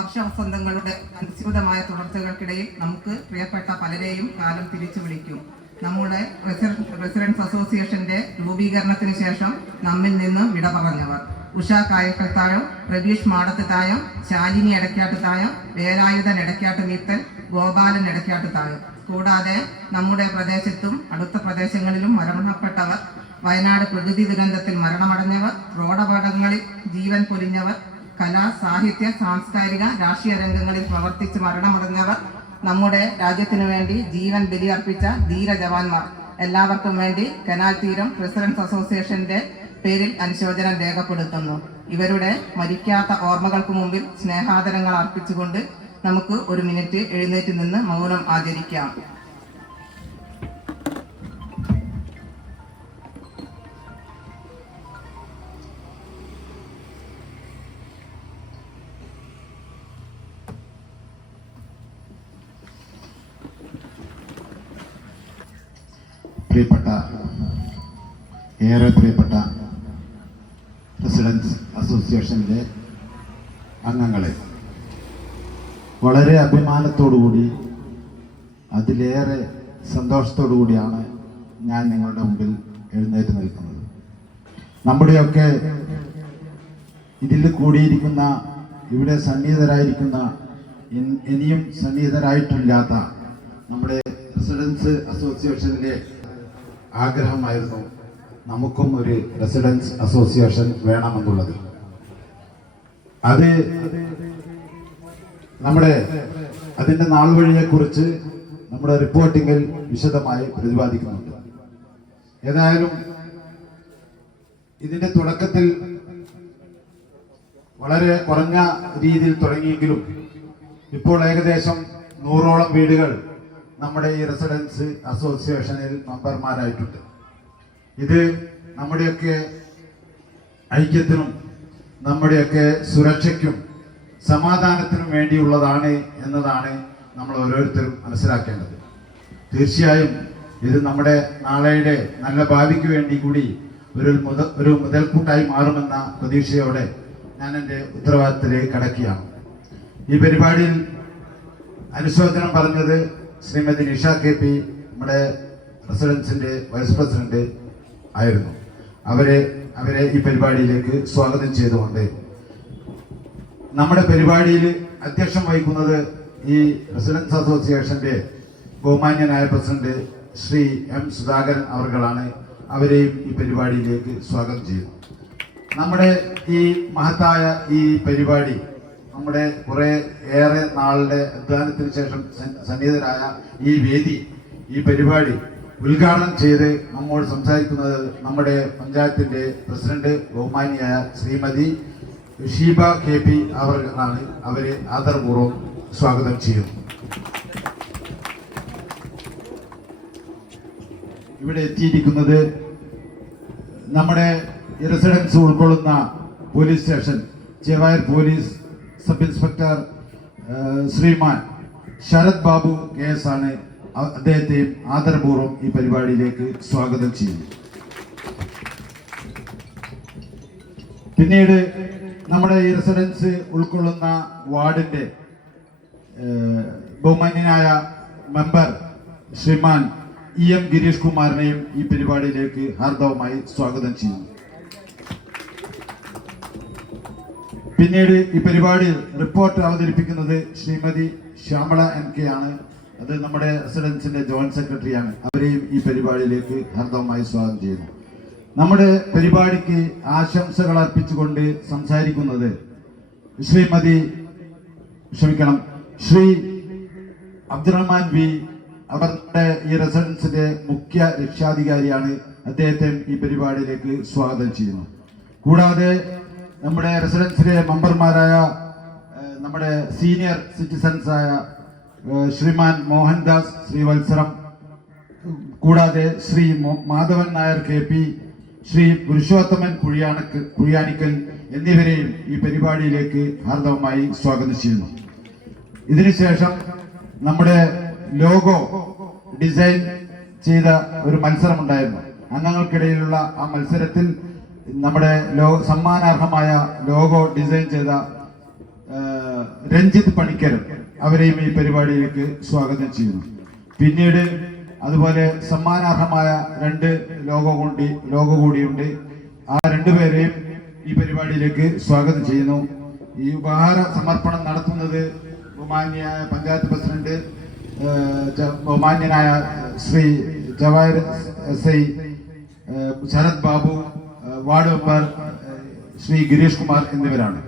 വർഷവസന്തങ്ങളുടെ അനുസ്യൂതമായ തുടർച്ചകൾക്കിടയിൽ നമുക്ക് പ്രിയപ്പെട്ട പലരെയും കാലം തിരിച്ചു വിളിക്കും. നമ്മുടെ റെസിഡൻസ് അസോസിയേഷന്റെ രൂപീകരണത്തിന് ശേഷം നമ്മിൽ നിന്ന് വിട പറഞ്ഞവർ: ഉഷ കായക്കത്തായം, പ്രവീഷ് മാടത്ത് തായം, ശാലിനി എടക്കാട്ട് തായം, വേലായുധൻ എടക്കാട്ട് മീത്തൻ, ഗോപാലൻ എടക്കാട്ട് തായം. കൂടാതെ നമ്മുടെ പ്രദേശത്തും അടുത്ത പ്രദേശങ്ങളിലും മരണപ്പെട്ടവർ, വയനാട് പ്രകൃതി ദുരന്തത്തിൽ മരണമടഞ്ഞവർ, റോഡപകടങ്ങളിൽ ജീവൻ പൊലിഞ്ഞവർ, കലാ, സാഹിത്യ, സാംസ്കാരിക, രാഷ്ട്രീയ രംഗങ്ങളിൽ പ്രവർത്തിച്ച് മരണമടഞ്ഞവർ, നമ്മുടെ രാജ്യത്തിനു വേണ്ടി ജീവൻ ബലിയർപ്പിച്ച ധീര ജവാന്മാർ, എല്ലാവർക്കും വേണ്ടി കനാൽ തീരം റെസിഡൻസ് അസോസിയേഷന്റെ പേരിൽ അനുശോചനം രേഖപ്പെടുത്തുന്നു. ഇവരുടെ മരിക്കാത്ത ഓർമ്മകൾക്ക് മുമ്പിൽ സ്നേഹാദരങ്ങൾ അർപ്പിച്ചുകൊണ്ട് നമുക്ക് ഒരു മിനിറ്റ് എഴുന്നേറ്റ് നിന്ന് മൗനം ആചരിക്കാം. ഏറെ പ്രിയപ്പെട്ട റെസിഡൻസ് അസോസിയേഷൻ്റെ അംഗങ്ങളെ, വളരെ അഭിമാനത്തോടുകൂടി അതിലേറെ സന്തോഷത്തോടു കൂടിയാണ് ഞാൻ നിങ്ങളുടെ മുമ്പിൽ എഴുന്നേറ്റ് നിൽക്കുന്നത്. നമ്മുടെയൊക്കെ ഇതിൽ കൂടിയിരിക്കുന്ന, ഇവിടെ സന്നിഹിതരായിരിക്കുന്ന, ഇനിയും സന്നിഹിതരായിട്ടില്ലാത്ത നമ്മുടെ റെസിഡൻസ് അസോസിയേഷനിലെ ആഗ്രഹമായിരുന്നു നമുക്കും ഒരു റെസിഡൻസ് അസോസിയേഷൻ വേണമെന്നുള്ളത്. അത് അതിൻ്റെ നാൾ വഴിയെക്കുറിച്ച് നമ്മുടെ റിപ്പോർട്ടിങ്ങിൽ വിശദമായി പ്രതിപാദിക്കുന്നുണ്ട്. ഏതായാലും ഇതിൻ്റെ തുടക്കത്തിൽ വളരെ കുറഞ്ഞ രീതിയിൽ തുടങ്ങിയെങ്കിലും ഇപ്പോൾ ഏകദേശം 100ഓളം വീടുകൾ നമ്മുടെ ഈ റെസിഡൻസ് അസോസിയേഷനിൽ മെമ്പർമാരായിട്ടുണ്ട്. ഇത് നമ്മുടെയൊക്കെ ഐക്യത്തിനും നമ്മുടെയൊക്കെ സുരക്ഷയ്ക്കും സമാധാനത്തിനും വേണ്ടിയുള്ളതാണ് എന്നതാണ് നമ്മൾ ഓരോരുത്തരും മനസ്സിലാക്കേണ്ടത്. തീർച്ചയായും ഇത് നമ്മുടെ നാളെയുടെ നല്ല ഭാവിക്ക് വേണ്ടി കൂടി ഒരു മുതൽക്കൂട്ടായി മാറുമെന്ന പ്രതീക്ഷയോടെ ഞാൻ എൻ്റെ ഉത്തരവാദിത്തത്തിലേക്ക് കടക്കുകയാണ്. ഈ പരിപാടിയിൽ അനുശോചനം പറഞ്ഞത് ശ്രീമതി നിഷ KP, നമ്മുടെ റെസിഡൻസിൻ്റെ വൈസ് പ്രസിഡന്റ് ആയിരുന്നു. അവരെ ഈ പരിപാടിയിലേക്ക് സ്വാഗതം ചെയ്തുകൊണ്ട് നമ്മുടെ പരിപാടിയിൽ അധ്യക്ഷം വഹിക്കുന്നത് ഈ റെസിഡൻസ് അസോസിയേഷന്റെ ബഹുമാന്യനായ പ്രസിഡന്റ് ശ്രീ M. സുധാകരൻ അവർകളാണ്. അവരെയും ഈ പരിപാടിയിലേക്ക് സ്വാഗതം ചെയ്യുന്നു. നമ്മുടെ ഈ മഹത്തായ ഈ പരിപാടി, നമ്മുടെ ഏറെ നാളുടെ അധ്വാനത്തിന് ശേഷം സന്നിഹിതരായ ഈ വേദി, ഈ പരിപാടി ഉദ്ഘാടനം ചെയ്ത് നമ്മോട് സംസാരിക്കുന്നത് നമ്മുടെ പഞ്ചായത്തിന്റെ പ്രസിഡന്റ് ബഹുമാനിയായ ശ്രീമതി ഷീബ KP അവർകളാണ്. അവരെ ആദരപൂർവ്വം സ്വാഗതം ചെയ്യുന്നു. ഇവിടെ എത്തിയിരിക്കുന്നത് നമ്മുടെ റെസിഡൻസ് ഉൾക്കൊള്ളുന്ന police station Chevayur police sub inspector Shriman Sarath Babu KS ആണ്. അദ്ദേഹത്തെയും ആദരപൂർവ്വം ഈ പരിപാടിയിലേക്ക് സ്വാഗതം ചെയ്യുന്നു. പിന്നീട് നമ്മുടെ ഈ റെസിഡൻസ് ഉൾക്കൊള്ളുന്ന വാർഡിന്റെ ബഹുമാന്യനായ മെമ്പർ ശ്രീമാൻ EM ഗിരീഷ് കുമാറിനെയും ഈ പരിപാടിയിലേക്ക് ഹാർദവമായി സ്വാഗതം ചെയ്യുന്നു. പിന്നീട് ഈ പരിപാടിയിൽ റിപ്പോർട്ട് അവതരിപ്പിക്കുന്നത് ശ്രീമതി ശ്യാമള MK ആണ്. അത് നമ്മുടെ റെസിഡൻസിന്റെ ജോയിന്റ് സെക്രട്ടറിയാണ്. അവരെയും ഈ പരിപാടിയിലേക്ക് ഹാർദവമായി സ്വാഗതം ചെയ്യുന്നു. നമ്മുടെ പരിപാടിക്ക് ആശംസകൾ അർപ്പിച്ചുകൊണ്ട് സംസാരിക്കുന്നത് ശ്രീ അബ്ദുറഹ്മാൻ V. അവരുടെ ഈ റെസിഡൻസിന്റെ മുഖ്യ രക്ഷാധികാരിയാണ്. അദ്ദേഹത്തെ ഈ പരിപാടിയിലേക്ക് സ്വാഗതം ചെയ്യുന്നു. കൂടാതെ നമ്മുടെ റെസിഡൻസിലെ മെമ്പർമാരായ നമ്മുടെ സീനിയർ സിറ്റിസൺസ് ആയ ശ്രീമാൻ മോഹൻദാസ് ശ്രീവത്സരം, കൂടാതെ ശ്രീ മാധവൻ നായർ KP, ശ്രീ പുരുഷോത്തമൻ കുഴിയാനിക്കൽ എന്നിവരെയും ഈ പരിപാടിയിലേക്ക് ഹാർദവമായി സ്വാഗതം ചെയ്യുന്നു. ഇതിനുശേഷം നമ്മുടെ ലോഗോ ഡിസൈൻ ചെയ്ത ഒരു മത്സരമുണ്ടായിരുന്നു. അംഗങ്ങൾക്കിടയിലുള്ള ആ മത്സരത്തിൽ നമ്മുടെ സമ്മാനാർഹമായ ലോഗോ ഡിസൈൻ ചെയ്ത രഞ്ജിത്ത് പണിക്കരൻ, അവരെയും ഈ പരിപാടിയിലേക്ക് സ്വാഗതം ചെയ്യുന്നു. പിന്നീട് അതുപോലെ സമ്മാനാർഹമായ 2 ലോഗോ കൂടിയുണ്ട്. ആ 2 പേരെയും ഈ പരിപാടിയിലേക്ക് സ്വാഗതം ചെയ്യുന്നു. ഈ ഉപഹാര സമർപ്പണം നടത്തുന്നത് ബഹുമാന്യനായ പഞ്ചായത്ത് പ്രസിഡന്റ്, ബഹുമാന്യനായ Shri Jawahar SI Sarath Babu, ward member Shri Girish Kumar എന്നിവരാണ്.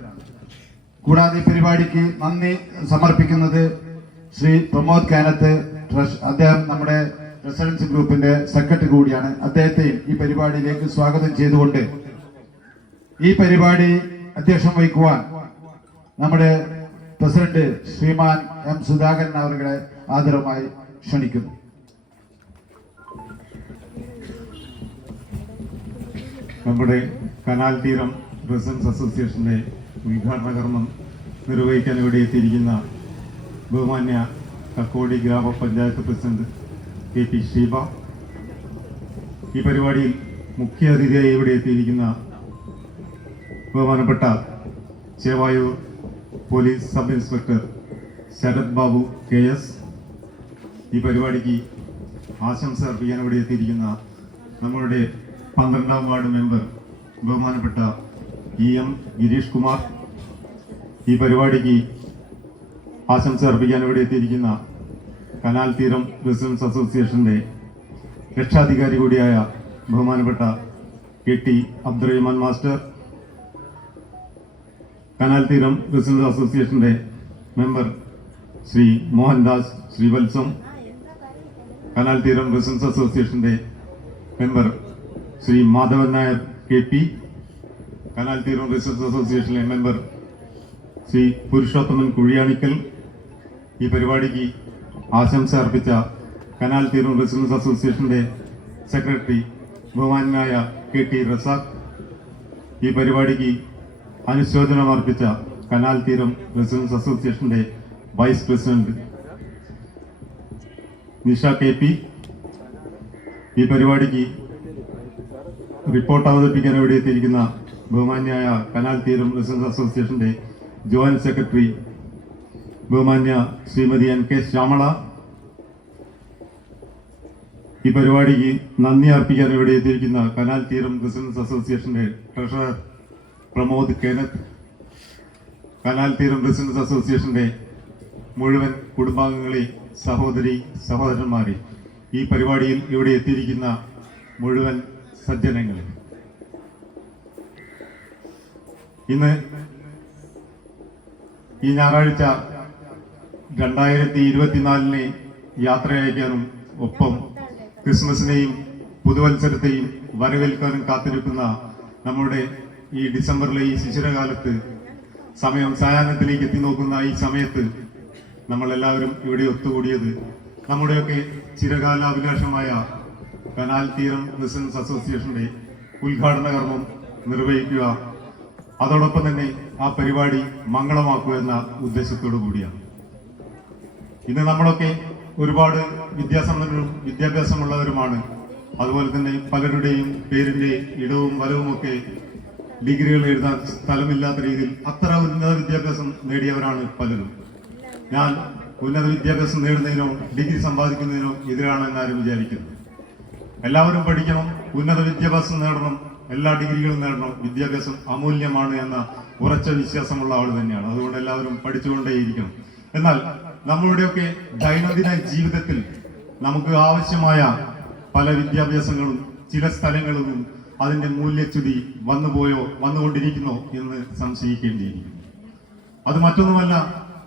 കൂടാതെ ഈ പരിപാടിക്ക് നന്ദി സമർപ്പിക്കുന്നത് ശ്രീ പ്രമോദ് കാനത്ത്, അദ്ദേഹം നമ്മുടെ റെസിഡൻസ് ഗ്രൂപ്പിന്റെ സെക്രട്ടറി കൂടിയാണ്. അദ്ദേഹത്തെയും ഈ പരിപാടിയിലേക്ക് സ്വാഗതം ചെയ്തുകൊണ്ട് ഈ പരിപാടി അധ്യക്ഷം വഹിക്കുവാൻ നമ്മുടെ പ്രസിഡന്റ് ശ്രീമാൻ M. സുധാകരൻ അവരുടെ ആദരവുമായി ക്ഷണിക്കുന്നു. നമ്മുടെ കനാൽ തീരം റെസിഡൻസ് അസോസിയേഷന്റെ ഉദ്ഘാടന കർമ്മം നിർവഹിക്കാൻ ഇവിടെ എത്തിയിരിക്കുന്ന ബഹുമാന്യ കക്കോടി ഗ്രാമപഞ്ചായത്ത് പ്രസിഡന്റ് KP ഷീബ, ഈ പരിപാടിയിൽ മുഖ്യ അതിഥിയായി ഇവിടെ എത്തിയിരിക്കുന്ന ബഹുമാനപ്പെട്ട Chevayur police sub inspector Sarath Babu KS, ഈ പരിപാടിക്ക് ആശംസ അർപ്പിക്കാൻ ഇവിടെ എത്തിയിരിക്കുന്ന നമ്മളുടെ 12ാം വാർഡ് മെമ്പർ ബഹുമാനപ്പെട്ട EM ഗിരീഷ് കുമാർ, ഈ പരിപാടിക്ക് ആശംസ അർപ്പിക്കാൻ ഇവിടെ എത്തിയിരിക്കുന്ന കനാൽ തീരം റെസിഡൻസ് അസോസിയേഷന്റെ രക്ഷാധികാരി കൂടിയായ ബഹുമാനപ്പെട്ട KT അബ്ദുറഹ്മാൻ മാസ്റ്റർ, കനാൽ തീരം റെസിഡൻസ് അസോസിയേഷന്റെ മെമ്പർ ശ്രീ മോഹൻദാസ് ശ്രീവത്സം, കനാൽ തീരം റെസിഡൻസ് അസോസിയേഷന്റെ member Shri Madhavan Nair KP, canal തീരം റെസിഡൻസ് അസോസിയേഷനിലെ മെമ്പർ ശ്രീ പുരുഷോത്തമൻ കുഴിയാണിക്കൽ, ഈ പരിപാടിക്ക് ആശംസ അർപ്പിച്ച കനാൽ തീരം റെസിഡൻസ് അസോസിയേഷന്റെ സെക്രട്ടറി ബഹുമാനായ KT റസാഖ്, ഈ പരിപാടിക്ക് അനുശോചനം അർപ്പിച്ച കനാൽ തീരം റെസിഡൻസ് അസോസിയേഷന്റെ വൈസ് പ്രസിഡന്റ് നിഷ KP, ഈ പരിപാടിക്ക് റിപ്പോർട്ട് അവതരിപ്പിക്കാൻ ഇവിടെ എത്തിയിരിക്കുന്ന ബഹുമാന്യായ കനാൽ തീരം റെസിഡൻസ് അസോസിയേഷന്റെ ജോയിന്റ് സെക്രട്ടറി ബഹുമാന്യ ശ്രീമതി NK ശ്യാമള, ഈ പരിപാടിക്ക് നന്ദി അർപ്പിക്കാൻ ഇവിടെ എത്തിയിരിക്കുന്ന കനാൽ തീരം റെസിഡൻസ് അസോസിയേഷന്റെ ട്രഷറർ പ്രമോദ് കേനത്ത്, കനാൽ തീരം റെസിഡൻസ് അസോസിയേഷന്റെ മുഴുവൻ കുടുംബാംഗങ്ങളെ, സഹോദരന്മാരെ, ഈ പരിപാടിയിൽ ഇവിടെ എത്തിയിരിക്കുന്ന മുഴുവൻ സജ്ജനങ്ങളെ, ഇന്ന് ഈ ഞായറാഴ്ച 2024 യാത്രയയക്കാനും ഒപ്പം ക്രിസ്മസിനെയും പുതുവത്സരത്തെയും വരവേൽക്കാനും കാത്തിരിക്കുന്ന നമ്മുടെ ഈ ഡിസംബറിലെ ഈ ശിശിരകാലത്ത് സമയം സായാഹ്നത്തിലേക്ക് എത്തി നോക്കുന്ന ഈ സമയത്ത് നമ്മളെല്ലാവരും ഇവിടെ ഒത്തുകൂടിയത് നമ്മുടെയൊക്കെ ചിരകാലാഭിലാഷമായ കനാൽ തീരം റെസിഡൻസ് അസോസിയേഷന്റെ ഉദ്ഘാടന കർമ്മം നിർവഹിക്കുക, അതോടൊപ്പം തന്നെ ആ പരിപാടി മംഗളമാക്കുക എന്ന ഉദ്ദേശത്തോടു കൂടിയാണ്. ഇന്ന് നമ്മളൊക്കെ ഒരുപാട് വിദ്യാസമ്പന്നരും വിദ്യാഭ്യാസമുള്ളവരുമാണ്. അതുപോലെ തന്നെ പലരുടെയും പേരിന്റെ ഇടവും വലവുമൊക്കെ ഡിഗ്രികൾ എഴുതാൻ സ്ഥലമില്ലാത്ത രീതിയിൽ അത്ര ഉന്നത വിദ്യാഭ്യാസം നേടിയവരാണ് പലരും. ഞാൻ ഉന്നത വിദ്യാഭ്യാസം നേടുന്നതിനോ ഡിഗ്രി സമ്പാദിക്കുന്നതിനോ എതിരാണെന്ന് ആരും വിചാരിക്കുന്നു. എല്ലാവരും പഠിക്കണം, ഉന്നത വിദ്യാഭ്യാസം നേടണം, എല്ലാ ഡിഗ്രികളും നേടണം. വിദ്യാഭ്യാസം അമൂല്യമാണ് എന്ന ഉറച്ച വിശ്വാസമുള്ള ആൾ തന്നെയാണ്. അതുകൊണ്ട് എല്ലാവരും പഠിച്ചുകൊണ്ടേയിരിക്കണം. എന്നാൽ നമ്മളുടെയൊക്കെ ദൈനംദിന ജീവിതത്തിൽ നമുക്ക് ആവശ്യമായ പല വിദ്യാഭ്യാസങ്ങളും ചില സ്ഥലങ്ങളിലും അതിന്റെ മൂല്യച്യുതി വന്നുകൊണ്ടിരിക്കുന്നോ എന്ന് സംശയിക്കേണ്ടിയിരിക്കുന്നു. അത് മറ്റൊന്നുമല്ല,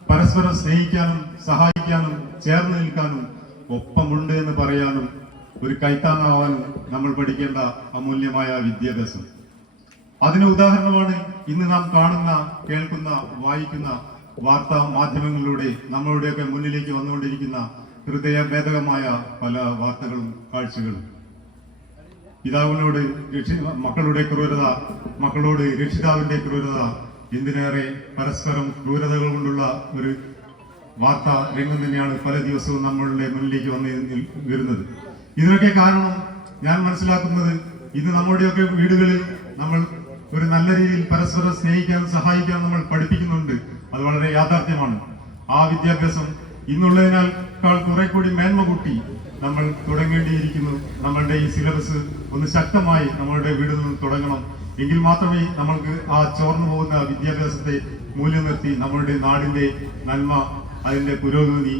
പരസ്പരം സ്നേഹിക്കാനും സഹായിക്കാനും ചേർന്ന് നിൽക്കാനും ഒപ്പമുണ്ട് എന്ന് പറയാനും ഒരു കൈത്താങ്ങാവാനും നമ്മൾ പഠിക്കേണ്ട അമൂല്യമായ വിദ്യാഭ്യാസം. അതിന് ഉദാഹരണമാണ് ഇന്ന് നാം കാണുന്ന, കേൾക്കുന്ന, വായിക്കുന്ന വാർത്താ മാധ്യമങ്ങളിലൂടെ നമ്മളുടെയൊക്കെ മുന്നിലേക്ക് വന്നുകൊണ്ടിരിക്കുന്ന ഹൃദയഭേദകമായ പല വാർത്തകളും കാഴ്ചകളും. പിതാവിനോട് മക്കളുടെ ക്രൂരത, മക്കളോട് രക്ഷിതാവിന്റെ ക്രൂരത, എന്തിനേറെ പരസ്പരം ക്രൂരതകൾ കൊണ്ടുള്ള ഒരു വാർത്താ രംഗം തന്നെയാണ് പല ദിവസവും നമ്മളുടെ മുന്നിലേക്ക് വരുന്നത്. ഇതിനൊക്കെ കാരണം ഞാൻ മനസ്സിലാക്കുന്നത്, ഇന്ന് നമ്മുടെയൊക്കെ വീടുകളിൽ നമ്മൾ ഒരു നല്ല രീതിയിൽ പരസ്പരം സ്നേഹിക്കാനും സഹായിക്കാനും നമ്മൾ പഠിപ്പിക്കുന്നുണ്ട്. അത് വളരെ യാഥാർത്ഥ്യമാണ്. ആ വിദ്യാഭ്യാസം ഇന്നുള്ളതിനേക്കാൾ കുറെ കൂടി മേന്മ കൂട്ടി നമ്മൾ തുടങ്ങേണ്ടിയിരിക്കുന്നു. നമ്മളുടെ ഈ സിലബസ് ഒന്ന് ശക്തമായി നമ്മളുടെ വീടിൽ നിന്ന് തുടങ്ങണം. എങ്കിൽ മാത്രമേ നമ്മൾക്ക് ആ ചോർന്നു പോകുന്ന വിദ്യാഭ്യാസത്തെ മൂല്യം നിർത്തി നമ്മളുടെ നാടിന്റെ നന്മ, അതിന്റെ പുരോഗതി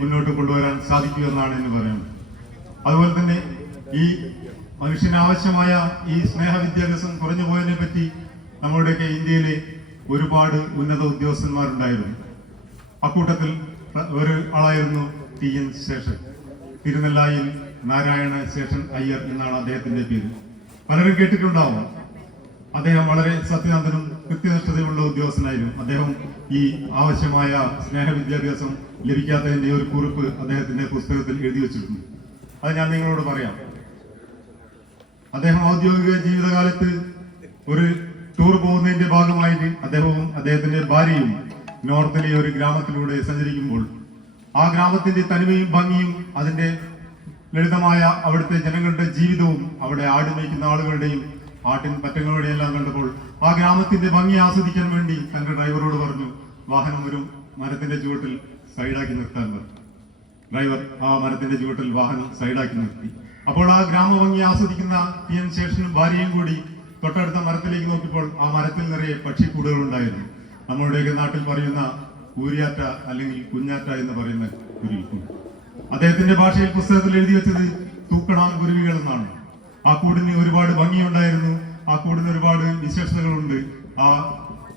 മുന്നോട്ട് കൊണ്ടുവരാൻ സാധിക്കൂ എന്നാണ് എന്ന് പറയുന്നത്. അതുപോലെ തന്നെ ഈ മനുഷ്യന് ആവശ്യമായ ഈ സ്നേഹ വിദ്യാഭ്യാസം കുറഞ്ഞു പോയതിനെ പറ്റി നമ്മുടെയൊക്കെ ഇന്ത്യയിലെ ഒരുപാട് ഉന്നത ഉദ്യോഗസ്ഥന്മാരുണ്ടായിരുന്നു. അക്കൂട്ടത്തിൽ ഒരു ആളായിരുന്നു TN ശേഷൻ, തിരുനെല്ലായിൽ നാരായണ ശേഷൻ അയ്യർ എന്നാണ് അദ്ദേഹത്തിന്റെ പേര്. പലരും കേട്ടിട്ടുണ്ടാവും. അദ്ദേഹം വളരെ സത്യസന്ധനും കൃത്യനിഷ്ഠതയുള്ള ഉദ്യോഗസ്ഥനായിരുന്നു. അദ്ദേഹം ഈ ആവശ്യമായ സ്നേഹ വിദ്യാഭ്യാസം ലഭിക്കാത്തതിന്റെ ഒരു കുറിപ്പ് അദ്ദേഹത്തിന്റെ പുസ്തകത്തിൽ എഴുതി വെച്ചിട്ടുണ്ട്. അത് ഞാൻ നിങ്ങളോട് പറയാം. അദ്ദേഹം ഔദ്യോഗിക ജീവിതകാലത്ത് ഒരു ടൂർ പോകുന്നതിന്റെ ഭാഗമായിട്ട് അദ്ദേഹവും അദ്ദേഹത്തിന്റെ ഭാര്യയും നോർത്തിലെ ഒരു ഗ്രാമത്തിലൂടെ സഞ്ചരിക്കുമ്പോൾ ആ ഗ്രാമത്തിന്റെ തനിമയും ഭംഗിയും അതിന്റെ ലളിതമായ അവിടുത്തെ ജനങ്ങളുടെ ജീവിതവും അവിടെ ആട് മേയ്ക്കുന്ന ആളുകളുടെയും ആട്ടിൻ പറ്റങ്ങളുടെയും എല്ലാം കണ്ടപ്പോൾ ആ ഗ്രാമത്തിന്റെ ഭംഗി ആസ്വദിക്കാൻ വേണ്ടി തന്റെ ഡ്രൈവറോട് പറഞ്ഞു, വാഹനം ഒരു മരത്തിന്റെ ചുവട്ടിൽ സൈഡാക്കി നിർത്താൻ പറഞ്ഞു. ഡ്രൈവർ ആ മരത്തിന്റെ ചുവട്ടിൽ വാഹനം സൈഡാക്കി നിർത്തി. അപ്പോൾ ആ ഗ്രാമഭംഗി ആസ്വദിക്കുന്ന TN ശേഷനും ഭാര്യയും കൂടി തൊട്ടടുത്ത മരത്തിലേക്ക് നോക്കിയപ്പോൾ ആ മരത്തിൽ നിറയെ പക്ഷിക്കൂടുകൾ ഉണ്ടായിരുന്നു. നമ്മളുടെയൊക്കെ നാട്ടിൽ പറയുന്ന കൂരിയാറ്റ അല്ലെങ്കിൽ കുഞ്ഞാറ്റ എന്ന് പറയുന്ന കുരുവിക്കൂട്. അദ്ദേഹത്തിന്റെ ഭാഷയിൽ പുസ്തകത്തിൽ എഴുതി വെച്ചത് തൂക്കണാം കുരുവികൾ എന്നാണ്. ആ കൂടിന് ഒരുപാട് ഭംഗിയുണ്ടായിരുന്നു. ആ കൂടിന് ഒരുപാട് വിശേഷതകളുണ്ട്. ആ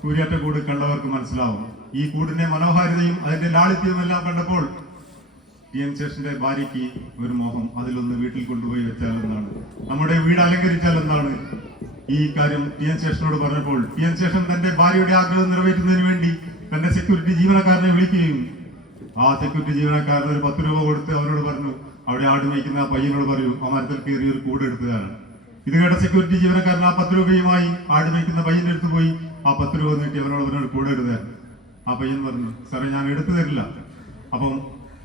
കൂരിയാറ്റ കൂട് കണ്ടവർക്ക് മനസ്സിലാവും. ഈ കൂടിന്റെ മനോഹാരിതയും അതിന്റെ ലാളിത്യവും എല്ലാം കണ്ടപ്പോൾ TN ശേഷന്റെ ഭാര്യയ്ക്ക് ഒരു മോഹം, അതിലൊന്ന് വീട്ടിൽ കൊണ്ടുപോയി വെച്ചാൽ എന്നാണ്, നമ്മുടെ വീട് അലങ്കരിച്ചാൽ എന്നാണ്. ഈ കാര്യം TN ശേഷനോട് പറഞ്ഞപ്പോൾ TN ശേഷൻ തന്റെ ഭാര്യയുടെ ആഗ്രഹം നിറവേറ്റുന്നതിന് വേണ്ടി തന്റെ സെക്യൂരിറ്റി ജീവനക്കാരനെ വിളിക്കുകയും ആ സെക്യൂരിറ്റി ജീവനക്കാരന് ഒരു 10 രൂപ കൊടുത്ത് അവരോട് പറഞ്ഞു, അവിടെ ആട് മേയ്ക്കുന്ന ആ പയ്യനോട് പറയൂ ആ മരത്തിൽ കയറി ഒരു കൂട് എടുത്തുകാരാണ്. ഇത് കേട്ട സെക്യൂരിറ്റി ജീവനക്കാരൻ ആ 10 രൂപയുമായി ആട് മേയ്ക്കുന്ന പയ്യന്റെ അടുത്ത് പോയി ആ 10 രൂപ നീട്ടി അവനോട് പറഞ്ഞൊരു കൂടെ എടുത്തുകാരൻ. ആ പയ്യൻ പറഞ്ഞു, സാറേ ഞാൻ എടുത്തു തരില്ല. അപ്പം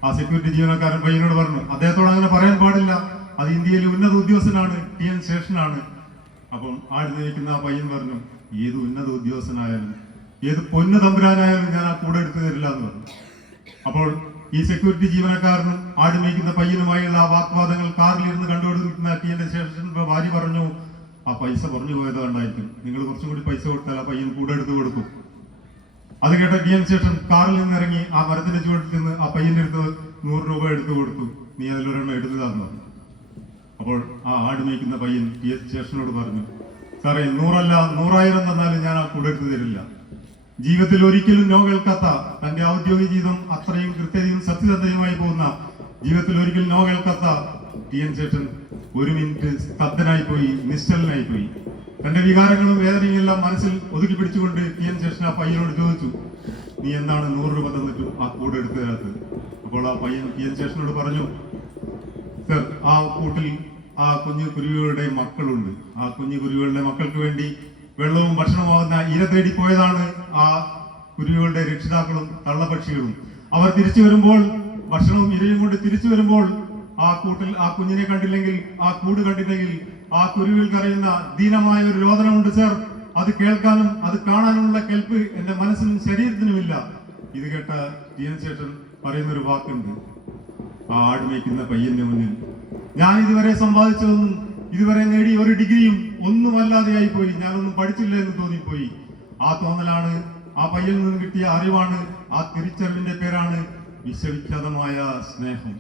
ആ സെക്യൂരിറ്റി ജീവനക്കാരൻ പയ്യനോട് പറഞ്ഞു, അദ്ദേഹത്തോട് അങ്ങനെ പറയാൻ പാടില്ല, അത് ഇന്ത്യയിലെ ഉന്നത ഉദ്യോഗസ്ഥനാണ്, TN ശേഷനാണ്. അപ്പം ആട് മേയ്ക്കുന്ന ആ പയ്യൻ പറഞ്ഞു, ഏത് ഉന്നത ഉദ്യോഗസ്ഥനായാലും ഏത് പൊന്നു തമ്പുരാനായാലും ഞാൻ ആ കൂടെ എടുത്തു തരില്ല എന്ന് പറഞ്ഞു. അപ്പോൾ ഈ സെക്യൂരിറ്റി ജീവനക്കാരനും ആട് മേയ്ക്കുന്ന പയ്യനുമായുള്ള ആ വാഗ്വാദങ്ങൾ കാറിലിരുന്ന് കണ്ടുകൊടുക്കുന്ന TN ശേഷന്റെ ഭാര്യ പറഞ്ഞു, ആ പൈസ പറഞ്ഞു പോയത് കണ്ടായിരിക്കും, നിങ്ങൾ കുറച്ചും കൂടി പൈസ കൊടുത്താൽ ആ പയ്യൻ കൂടെ എടുത്ത് കൊടുക്കും. അത് കേട്ട TN ശേഷൻ കാറിൽ നിന്ന് ഇറങ്ങി ആ മരത്തിന്റെ ചുവട്ടിൽ നിന്ന് ആ പയ്യന്റെ അടുത്ത് 100 രൂപ എടുത്തു കൊടുത്തു. നീ അതിലൊരെണ്ണം എടുത്തു തന്നു. അപ്പോൾ ആ ആട് മേയ്ക്കുന്ന പയ്യൻ TN ശേഷനോട് പറഞ്ഞു, സാറേ 100 അല്ല 100,000 തന്നാലും ഞാൻ ആ കൂടെ എടുത്തു തരില്ല. ജീവിതത്തിൽ ഒരിക്കലും നോ കേൾക്കാത്ത, തന്റെ ഔദ്യോഗിക ജീവിതം അത്രയും കൃത്യതയും സത്യസന്ധതയുമായി പോകുന്ന, ജീവിതത്തിൽ ഒരിക്കലും നോ കേൾക്കാത്ത TN ശേഷൻ 1 മിനിറ്റ് സ്തബ്ധനായി പോയി, നിശ്ചലനായി പോയി. തന്റെ വികാരങ്ങളും വേദനയും എല്ലാം മനസ്സിൽ ഒതുക്കി പിടിച്ചുകൊണ്ട് TN ശേഷൻ ആ പയ്യനോട് ചോദിച്ചു, നീ എന്താണ് 100 രൂപ തന്നിട്ടും ആ കൂടെ എടുത്തു തരാത്തത്? അപ്പോൾ ആ പയ്യൻ TN ശേഷനോട് പറഞ്ഞു, സർ, ആ കൂട്ടിൽ ആ കുഞ്ഞു കുരുവികളുടെ മക്കളുണ്ട്. ആ കുഞ്ഞു കുരുവികളുടെ മക്കൾക്ക് വേണ്ടി വെള്ളവും ഭക്ഷണവുമാകുന്ന ഇര തേടി പോയതാണ് ആ കുരുവികളുടെ രക്ഷിതാക്കളും തള്ളപക്ഷികളും. അവർ തിരിച്ചു വരുമ്പോൾ, ഭക്ഷണവും ഇരയും കൊണ്ട് തിരിച്ചു വരുമ്പോൾ ആ കൂട്ടിൽ ആ കുഞ്ഞിനെ കണ്ടില്ലെങ്കിൽ, ആ കൂട് കണ്ടില്ലെങ്കിൽ ആ കുരുവിൽ കരയുന്ന ദീനമായ ഒരു രോദനമുണ്ട് സർ. അത് കേൾക്കാനും അത് കാണാനുമുള്ള കെൽപ്പ് എന്റെ മനസ്സിനും ശരീരത്തിനുമില്ല. ഇത് കേട്ട TN ശേഷൻ പറയുന്ന ഒരു വാക്കുണ്ട്, ആ ആട് മേയ്ക്കുന്ന പയ്യന്റെ മുന്നിൽ ഞാൻ ഇതുവരെ സമ്പാദിച്ചതൊന്നും, ഇതുവരെ നേടിയ ഒരു ഡിഗ്രിയും ഒന്നുമല്ലാതെയായി പോയി, ഞാനൊന്നും പഠിച്ചില്ല എന്ന് തോന്നിപ്പോയി. ആ തോന്നലാണ്, ആ പയ്യനിൽ നിന്ന് കിട്ടിയ അറിവാണ്, ആ തിരിച്ചറിവിന്റെ പേരാണ് വിശ്വവിഖ്യാതമായ സ്നേഹം.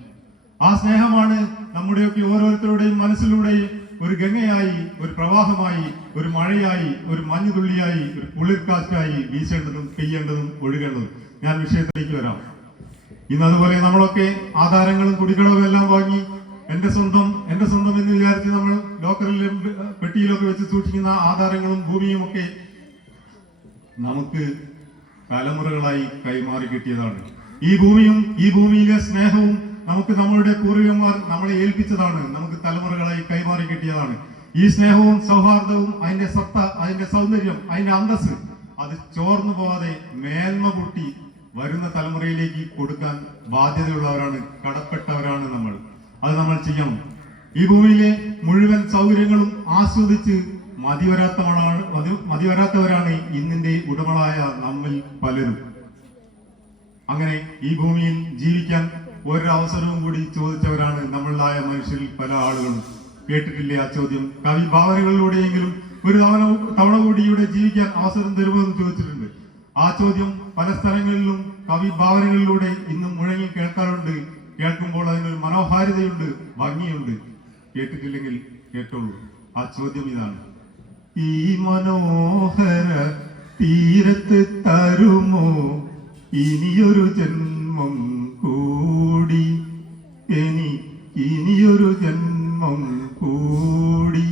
ആ സ്നേഹമാണ് നമ്മുടെയൊക്കെ ഓരോരുത്തരുടെയും മനസ്സിലൂടെ ഒരു ഗംഗയായി, ഒരു പ്രവാഹമായി, ഒരു മഴയായി, ഒരു മഞ്ഞുതുള്ളിയായി, ഒരു കുളിർക്കാറ്റായി വീശേണ്ടതും പെയ്യേണ്ടതും ഒഴുകേണ്ടതും. ഞാൻ വിഷയത്തിലേക്ക് വരാം. ഇന്ന് അതുപോലെ നമ്മളൊക്കെ ആധാരങ്ങളും കുടികളവും എല്ലാം വാങ്ങി എന്റെ സ്വന്തം എന്ന് വിചാരിച്ച് നമ്മൾ ലോക്കറിലും പെട്ടിയിലൊക്കെ വെച്ച് സൂക്ഷിക്കുന്ന ആധാരങ്ങളും ഭൂമിയും ഒക്കെ നമുക്ക് തലമുറകളായി കൈമാറി കിട്ടിയതാണ്. ഈ ഭൂമിയും ഈ ഭൂമിയിലെ സ്നേഹവും നമുക്ക് നമ്മളുടെ പൂർവികന്മാർ നമ്മളെ ഏൽപ്പിച്ചതാണ്, നമുക്ക് തലമുറകളായി കൈമാറി കിട്ടിയതാണ്. ഈ സ്നേഹവും സൗഹാർദ്ദവും അതിന്റെ സത്ത, അതിന്റെ സൗന്ദര്യം, അതിന്റെ അന്തസ് അത് ചോർന്നു പോവാതെ മേന്മ കൂട്ടി വരുന്ന തലമുറയിലേക്ക് കൊടുക്കാൻ ബാധ്യതയുള്ളവരാണ്, കടപ്പെട്ടവരാണ് നമ്മൾ. അത് നമ്മൾ ചെയ്യണം. ഈ ഭൂമിയിലെ മുഴുവൻ സൗകര്യങ്ങളും ആസ്വദിച്ച് മതിവരാത്തവരാണ് ഇന്നിന്റെ ഉടമകളായ നമ്മിൽ പലരും. അങ്ങനെ ഈ ഭൂമിയിൽ ജീവിക്കാൻ ഒരവസരവും കൂടി ചോദിച്ചവരാണ് നമ്മളായ മനുഷ്യരിൽ പല ആളുകളും. കേട്ടിട്ടില്ലേ ആ ചോദ്യം? കവി ഭാവനകളിലൂടെയെങ്കിലും ഒരു തവണ കൂടി ഇവിടെ ജീവിക്കാൻ അവസരം തരുമോ എന്ന് ചോദിച്ചിട്ടുണ്ട്. ആ ചോദ്യം പല സ്ഥലങ്ങളിലും കവി ഭാവനകളിലൂടെ ഇന്നും മുഴങ്ങി കേൾക്കാറുണ്ട്. കേൾക്കുമ്പോൾ അതിനൊരു മനോഹാരിതയുണ്ട്, ഭംഗിയുണ്ട്. കേട്ടിട്ടില്ലെങ്കിൽ കേട്ടോളൂ. ആ ചോദ്യം ഇതാണ്: ഈ മനോഹര തീരത്ത് തരുമോ ഇനിയൊരു ജന്മം കൂടി, ഇനിയൊരു ജന്മം കൂടി.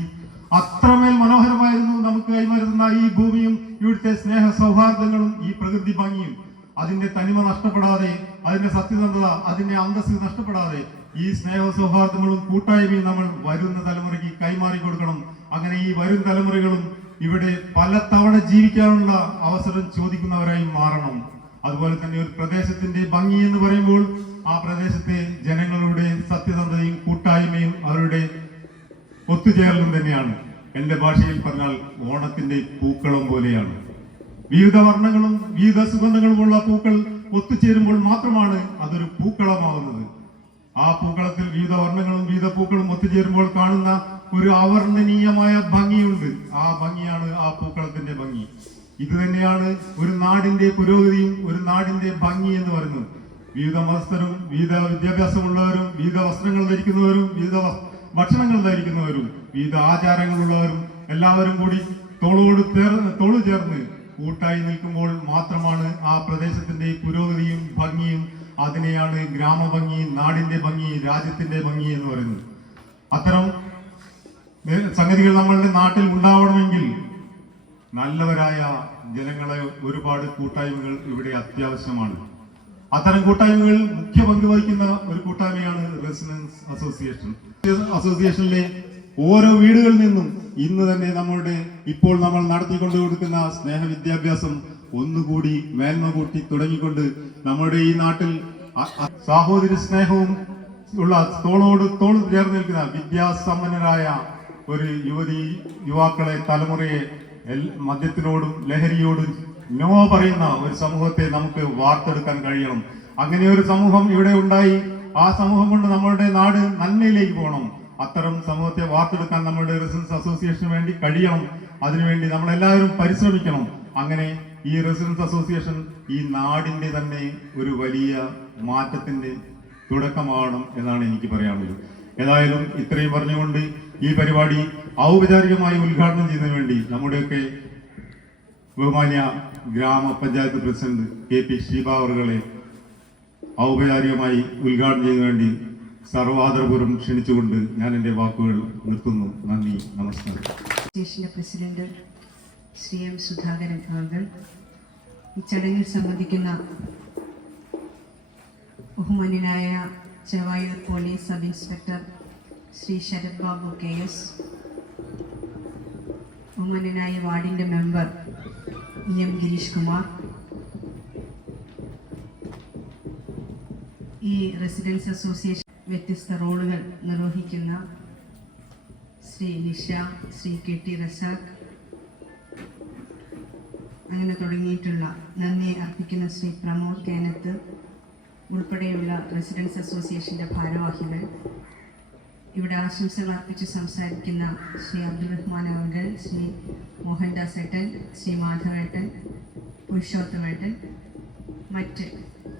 അത്രമേൽ മനോഹരമായിരുന്നു നമുക്ക് കൈമാറുന്ന ഈ ഭൂമിയും ഇവിടുത്തെ സ്നേഹ സൗഹാർദ്ദങ്ങളും ഈ പ്രകൃതി ഭംഗിയും. അതിന്റെ തനിമ നഷ്ടപ്പെടാതെ, അതിന്റെ സത്യസന്ധത, അതിന്റെ അന്തസ്സ് നഷ്ടപ്പെടാതെ ഈ സ്നേഹ സൗഹാർദ്ദങ്ങളും കൂട്ടായ്മയും നമ്മൾ വരുന്ന തലമുറയ്ക്ക് കൈമാറി കൊടുക്കണം. അങ്ങനെ ഈ വരും തലമുറകളും ഇവിടെ പല തവണ ജീവിക്കാനുള്ള അവസരം ചോദിക്കുന്നവരായി മാറണം. അതുപോലെ തന്നെ ഒരു പ്രദേശത്തിന്റെ ഭംഗി എന്ന് പറയുമ്പോൾ ആ പ്രദേശത്തെ ജനങ്ങളുടെ സത്യസന്ധതയും കൂട്ടായ്മയും അവരുടെ ഒത്തുചേരലും തന്നെയാണ്. എന്റെ ഭാഷയിൽ പറഞ്ഞാൽ ഓണത്തിന്റെ പൂക്കളം പോലെയാണ്. വിവിധ വർണ്ണങ്ങളും വിവിധ സുഗന്ധങ്ങളുമുള്ള പൂക്കൾ ഒത്തുചേരുമ്പോൾ മാത്രമാണ് അതൊരു പൂക്കളമാവുന്നത്. ആ പൂക്കളത്തിൽ വിവിധ വർണ്ണങ്ങളും വിവിധ പൂക്കളും ഒത്തുചേരുമ്പോൾ കാണുന്ന ഒരു അവർണ്ണനീയമായ ഭംഗിയുണ്ട്. ആ ഭംഗിയാണ് ആ പൂക്കളത്തിന്റെ ഭംഗി. ഇത് തന്നെയാണ് ഒരു നാടിന്റെ പുരോഗതിയും ഒരു നാടിന്റെ ഭംഗി എന്ന് പറയുന്നത്. വിവിധ മതസ്ഥരും വിവിധ വിദ്യാഭ്യാസമുള്ളവരും വിവിധ വസ്ത്രങ്ങൾ ധരിക്കുന്നവരും വിവിധ ഭക്ഷണങ്ങൾ ധരിക്കുന്നവരും വിവിധ ആചാരങ്ങളുള്ളവരും എല്ലാവരും കൂടി തോളു ചേർന്ന് കൂട്ടായി നിൽക്കുമ്പോൾ മാത്രമാണ് ആ പ്രദേശത്തിന്റെ പുരോഗതിയും ഭംഗിയും. അതിനെയാണ് ഗ്രാമഭംഗി, നാടിന്റെ ഭംഗി, രാജ്യത്തിന്റെ ഭംഗി എന്ന് പറയുന്നത്. അത്തരം സംഗതികൾ നമ്മളുടെ നാട്ടിൽ ഉണ്ടാവണമെങ്കിൽ നല്ലവരായ ജനങ്ങളെ ഒരുപാട് കൂട്ടായ്മകൾ ഇവിടെ അത്യാവശ്യമാണ്. അത്തരം കൂട്ടായ്മകൾ മുഖ്യ പങ്ക് വഹിക്കുന്ന ഒരു കൂട്ടായ്മയാണ് റെസിഡൻസ് അസോസിയേഷൻ. അസോസിയേഷനിലെ ഓരോ വീടുകളിൽ നിന്നും ഇന്ന് തന്നെ ഇപ്പോൾ നമ്മൾ നടത്തിക്കൊണ്ടു കൊടുക്കുന്ന സ്നേഹ വിദ്യാഭ്യാസം ഒന്നുകൂടി മേന്മ കൂട്ടി തുടങ്ങിക്കൊണ്ട് നമ്മുടെ ഈ നാട്ടിൽ സാഹോദര്യ സ്നേഹവും ഉള്ള തോളോട് തോൾ ചേർന്ന് നിൽക്കുന്ന വിദ്യാസമ്പന്നരായ ഒരു യുവാക്കളെ, തലമുറയെ മദ്യത്തിനോടും ലഹരിയോടും നോ പറയുന്ന ഒരു സമൂഹത്തെ നമുക്ക് വാർത്തെടുക്കാൻ കഴിയണം. അങ്ങനെ ഒരു സമൂഹം ഇവിടെ ഉണ്ടായി ആ സമൂഹം കൊണ്ട് നമ്മളുടെ നാട് നന്മയിലേക്ക് പോകണം. അത്തരം സമൂഹത്തെ വാർത്തെടുക്കാൻ നമ്മുടെ റെസിഡൻസ് അസോസിയേഷന് വേണ്ടി കഴിയണം. അതിനുവേണ്ടി നമ്മളെല്ലാവരും പരിശ്രമിക്കണം. അങ്ങനെ ഈ റെസിഡൻസ് അസോസിയേഷൻ ഈ നാടിന്റെ തന്നെ ഒരു വലിയ മാറ്റത്തിന്റെ തുടക്കമാവണം എന്നാണ് എനിക്ക് പറയാനുള്ളത്. ഏതായാലും ഇത്രയും പറഞ്ഞുകൊണ്ട് ഈ പരിപാടി ഔപചാരികമായി ഉദ്ഘാടനം ചെയ്യുന്നതിന് വേണ്ടി നമ്മുടെയൊക്കെ ബഹുമാന്യ ഗ്രാമപഞ്ചായത്ത് പ്രസിഡന്റ് KP ഷീബ അവറുകളെ ഔപചാരികമായി ഉദ്ഘാടനം ചെയ്യുന്നതിന് വേണ്ടി സർവാദരപൂർവ്വം ക്ഷണിച്ചുകൊണ്ട് ഞാൻ എൻ്റെ വാക്കുകൾ നിർത്തുന്നു. നന്ദി, നമസ്കാരം. സ്റ്റേഷന്റെ പ്രസിഡന്റ് ശ്രീ M. സുധാകരൻ അവർ, ഈ ചടങ്ങിൽ സംബന്ധിക്കുന്ന ബഹുമാന്യനായ Chevayur police sub inspector Shri Sarath Babu KS, ബഹുമാന്യനായ വാർഡിന്റെ മെമ്പർ EM ഗിരീഷ് കുമാർ, ഈ റെസിഡൻസ് അസോസിയേഷൻ വ്യത്യസ്ത റോളുകൾ നിർവഹിക്കുന്ന ശ്രീ നിഷ, ശ്രീ KT റസാഖ്, അങ്ങനെ തുടങ്ങിയിട്ടുള്ള നന്ദി അർപ്പിക്കുന്ന ശ്രീ പ്രമോദ് കേനത്ത് ഉൾപ്പെടെയുള്ള റെസിഡൻസ് അസോസിയേഷൻ്റെ ഭാരവാഹികൾ, ഇവിടെ ആശംസകൾ അർപ്പിച്ച് സംസാരിക്കുന്ന ശ്രീ അബ്ദുൾ റഹ്മാൻ അവർ, ശ്രീ മോഹൻദാസ് ഏട്ടൻ, ശ്രീ മാധവേട്ടൻ, പുരുഷോത്തമേട്ടൻ, മറ്റ്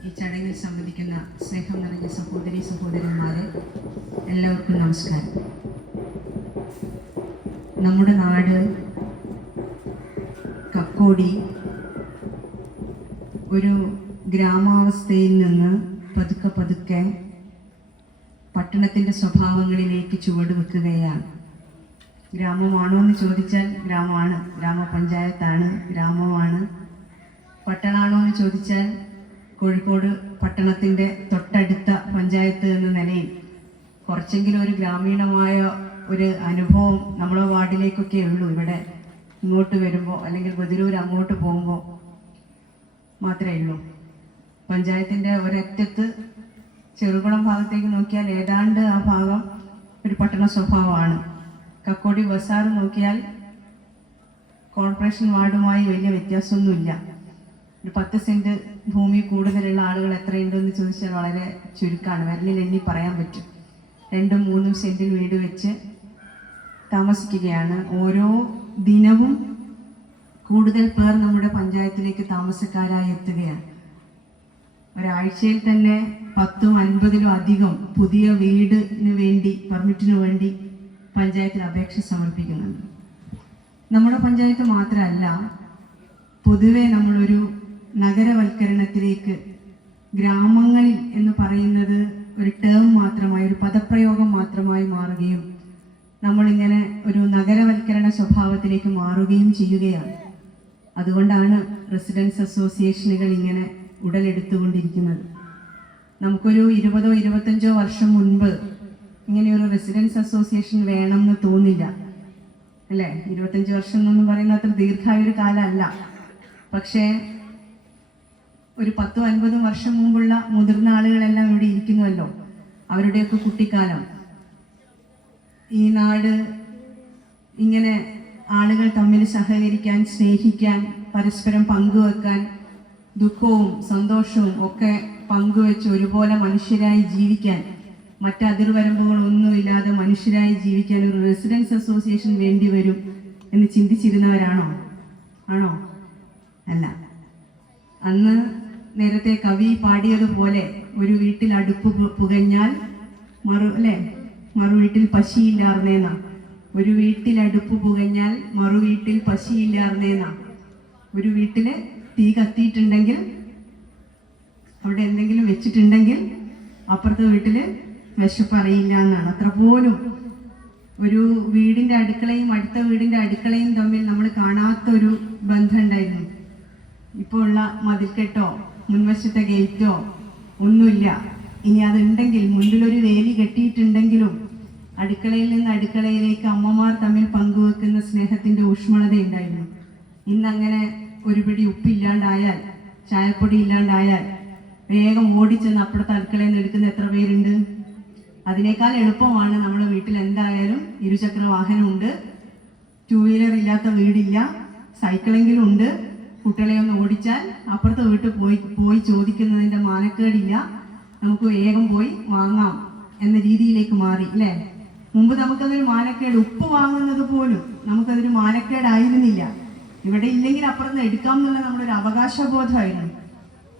ഈ ചടങ്ങിൽ സംബന്ധിക്കുന്ന സ്നേഹം നിറഞ്ഞ സഹോദരി സഹോദരന്മാരെ, എല്ലാവർക്കും നമസ്കാരം. നമ്മുടെ നാട് കക്കോടി ഒരു ഗ്രാമാവസ്ഥയിൽ നിന്ന് പതുക്കെ പതുക്കെ പട്ടണത്തിൻ്റെ സ്വഭാവങ്ങളിലേക്ക് ചുവടുവെക്കുകയാണ്. ഗ്രാമമാണോ എന്ന് ചോദിച്ചാൽ ഗ്രാമമാണ്, ഗ്രാമപഞ്ചായത്താണ്, ഗ്രാമമാണ്. പട്ടണമാണോ എന്ന് ചോദിച്ചാൽ കോഴിക്കോട് പട്ടണത്തിൻ്റെ തൊട്ടടുത്ത പഞ്ചായത്ത് എന്ന നിലയിൽ കുറച്ചെങ്കിലും ഒരു ഗ്രാമീണമായ ഒരു അനുഭവം നമ്മളെ വാർഡിലേക്കൊക്കെ ഉള്ളൂ. ഇവിടെ ഇങ്ങോട്ട് വരുമ്പോൾ അല്ലെങ്കിൽ ബദിരൂർ അങ്ങോട്ട് പോകുമ്പോൾ മാത്രമേ ഉള്ളൂ. പഞ്ചായത്തിൻ്റെ ഒരറ്റത്ത് ചെറുകുളം ഭാഗത്തേക്ക് നോക്കിയാൽ ഏതാണ്ട് ആ ഭാഗം ഒരു പട്ടണ സ്വഭാവമാണ്. കക്കോടി ബസാർ നോക്കിയാൽ കോർപ്പറേഷൻ വാർഡുമായി വലിയ വ്യത്യാസമൊന്നുമില്ല. ഒരു 10 സെൻറ്റ് ഭൂമി കൂടുതലുള്ള ആളുകൾ എത്രയുണ്ടെന്ന് ചോദിച്ചാൽ വളരെ ചുരുക്കമാണ്. വിരലിൽ എണ്ണി പറയാൻ പറ്റും. 2-3 സെന്റിൽ വീട് വെച്ച് താമസിക്കുകയാണ്. ഓരോ ദിനവും കൂടുതൽ പേർ നമ്മുടെ പഞ്ചായത്തിലേക്ക് താമസക്കാരായി എത്തുകയാണ്. ഒരാഴ്ചയിൽ തന്നെ 10-50 അധികം പുതിയ വീടിന് വേണ്ടി, പെർമിറ്റിന് വേണ്ടി പഞ്ചായത്തിൽ അപേക്ഷ സമർപ്പിക്കുന്നുണ്ട്. നമ്മുടെ പഞ്ചായത്ത് മാത്രമല്ല, പൊതുവെ നമ്മളൊരു നഗരവൽക്കരണത്തിലേക്ക്, ഗ്രാമങ്ങളിൽ എന്ന് പറയുന്നത് ഒരു ടേം മാത്രമായി, ഒരു പദപ്രയോഗം മാത്രമായി മാറുകയും നമ്മളിങ്ങനെ ഒരു നഗരവൽക്കരണ സ്വഭാവത്തിലേക്ക് മാറുകയും ചെയ്യുകയാണ്. അതുകൊണ്ടാണ് റെസിഡൻസ് അസോസിയേഷനുകൾ ഇങ്ങനെ ഉടലെടുത്തുകൊണ്ടിരിക്കുന്നത്. നമുക്കൊരു 20-25 വർഷം മുൻപ് ഇങ്ങനെയൊരു റെസിഡൻസ് അസോസിയേഷൻ വേണമെന്ന് തോന്നില്ല, അല്ലേ? 25 വർഷം എന്നൊന്നും പറയുന്ന അത്ര ദീർഘമായ ഒരു കാലമല്ല. പക്ഷേ ഒരു 10-50 വർഷം മുമ്പുള്ള മുതിർന്ന ആളുകളെല്ലാം ഇവിടെ ഇരിക്കുന്നുവല്ലോ. അവരുടെയൊക്കെ കുട്ടിക്കാലം, ഈ നാട് ഇങ്ങനെ ആളുകൾ തമ്മിൽ സഹകരിക്കാൻ, സ്നേഹിക്കാൻ, പരസ്പരം പങ്കുവെക്കാൻ, ദുഃഖവും സന്തോഷവും ഒക്കെ പങ്കുവെച്ച് ഒരുപോലെ മനുഷ്യരായി ജീവിക്കാൻ, മറ്റ് അതിർവരമ്പുകളൊന്നുമില്ലാതെ മനുഷ്യരായി ജീവിക്കാൻ ഒരു റെസിഡൻസ് അസോസിയേഷൻ വേണ്ടി വരും എന്ന് ചിന്തിച്ചിരുന്നവരാണോ? ആണോ? അല്ല. അന്ന് നേരത്തെ കവി പാടിയതുപോലെ ഒരു വീട്ടിൽ അടുപ്പ് പുകഞ്ഞാൽ മറുവീട്ടിൽ പശിയില്ലാർന്നേന്ന. ഒരു വീട്ടിൽ അടുപ്പ് പുകഞ്ഞാൽ മറുവീട്ടിൽ പശിയില്ലാർന്നേന്ന. ഒരു വീട്ടില് തീ കത്തിയിട്ടുണ്ടെങ്കിൽ, അവിടെ എന്തെങ്കിലും വെച്ചിട്ടുണ്ടെങ്കിൽ അപ്പുറത്തെ വീട്ടില് വിശപ്പറിയില്ല എന്നാണ്. അത്ര പോലും ഒരു വീടിന്റെ അടുക്കളയും അടുത്ത വീടിന്റെ അടുക്കളയും തമ്മിൽ നമ്മൾ കാണാത്തൊരു ബന്ധം ഉണ്ടായിരുന്നു. ഇപ്പോൾ ഉള്ള മതിൽക്കെട്ടോ മുൻവശത്തെ ഗേറ്റോ ഒന്നുമില്ല. ഇനി അതുണ്ടെങ്കിൽ, മുൻപിലൊരു വേലി കെട്ടിയിട്ടുണ്ടെങ്കിലും അടുക്കളയിൽ നിന്ന് അടുക്കളയിലേക്ക് അമ്മമാർ തമ്മിൽ പങ്കുവെക്കുന്ന സ്നേഹത്തിന്റെ ഊഷ്മളത ഉണ്ടായിരുന്നു. ഇന്നങ്ങനെ ഒരു പിടി ഉപ്പില്ലാണ്ടായാൽ, ചായപ്പൊടി ഇല്ലാണ്ടായാൽ വേഗം ഓടിച്ചെന്ന് അപ്പുറത്തെ അടുക്കളയിൽ നിന്ന് എടുക്കുന്ന എത്ര പേരുണ്ട്? അതിനേക്കാൾ എളുപ്പമാണ് നമ്മുടെ വീട്ടിൽ എന്തായാലും ഇരുചക്ര വാഹനമുണ്ട്, 2 വീലർ ഇല്ലാത്ത വീടില്ല, സൈക്കിളെങ്കിലും ഉണ്ട്. കുട്ടികളെ ഒന്ന് ഓടിച്ചാൽ അപ്പുറത്തെ വീട്ടിൽ പോയി ചോദിക്കുന്നതിൻ്റെ മാനക്കേടില്ല, നമുക്ക് വേഗം പോയി വാങ്ങാം എന്ന രീതിയിലേക്ക് മാറി, അല്ലേ? മുമ്പ് നമുക്കതൊരു മാനക്കേട്, ഉപ്പ് വാങ്ങുന്നത് പോലും നമുക്കതൊരു മാനക്കേടായിരുന്നില്ല. ഇവിടെ ഇല്ലെങ്കിൽ അപ്പുറത്ത് എടുക്കാം എന്നുള്ള നമ്മുടെ ഒരു അവകാശബോധമായിരുന്നു.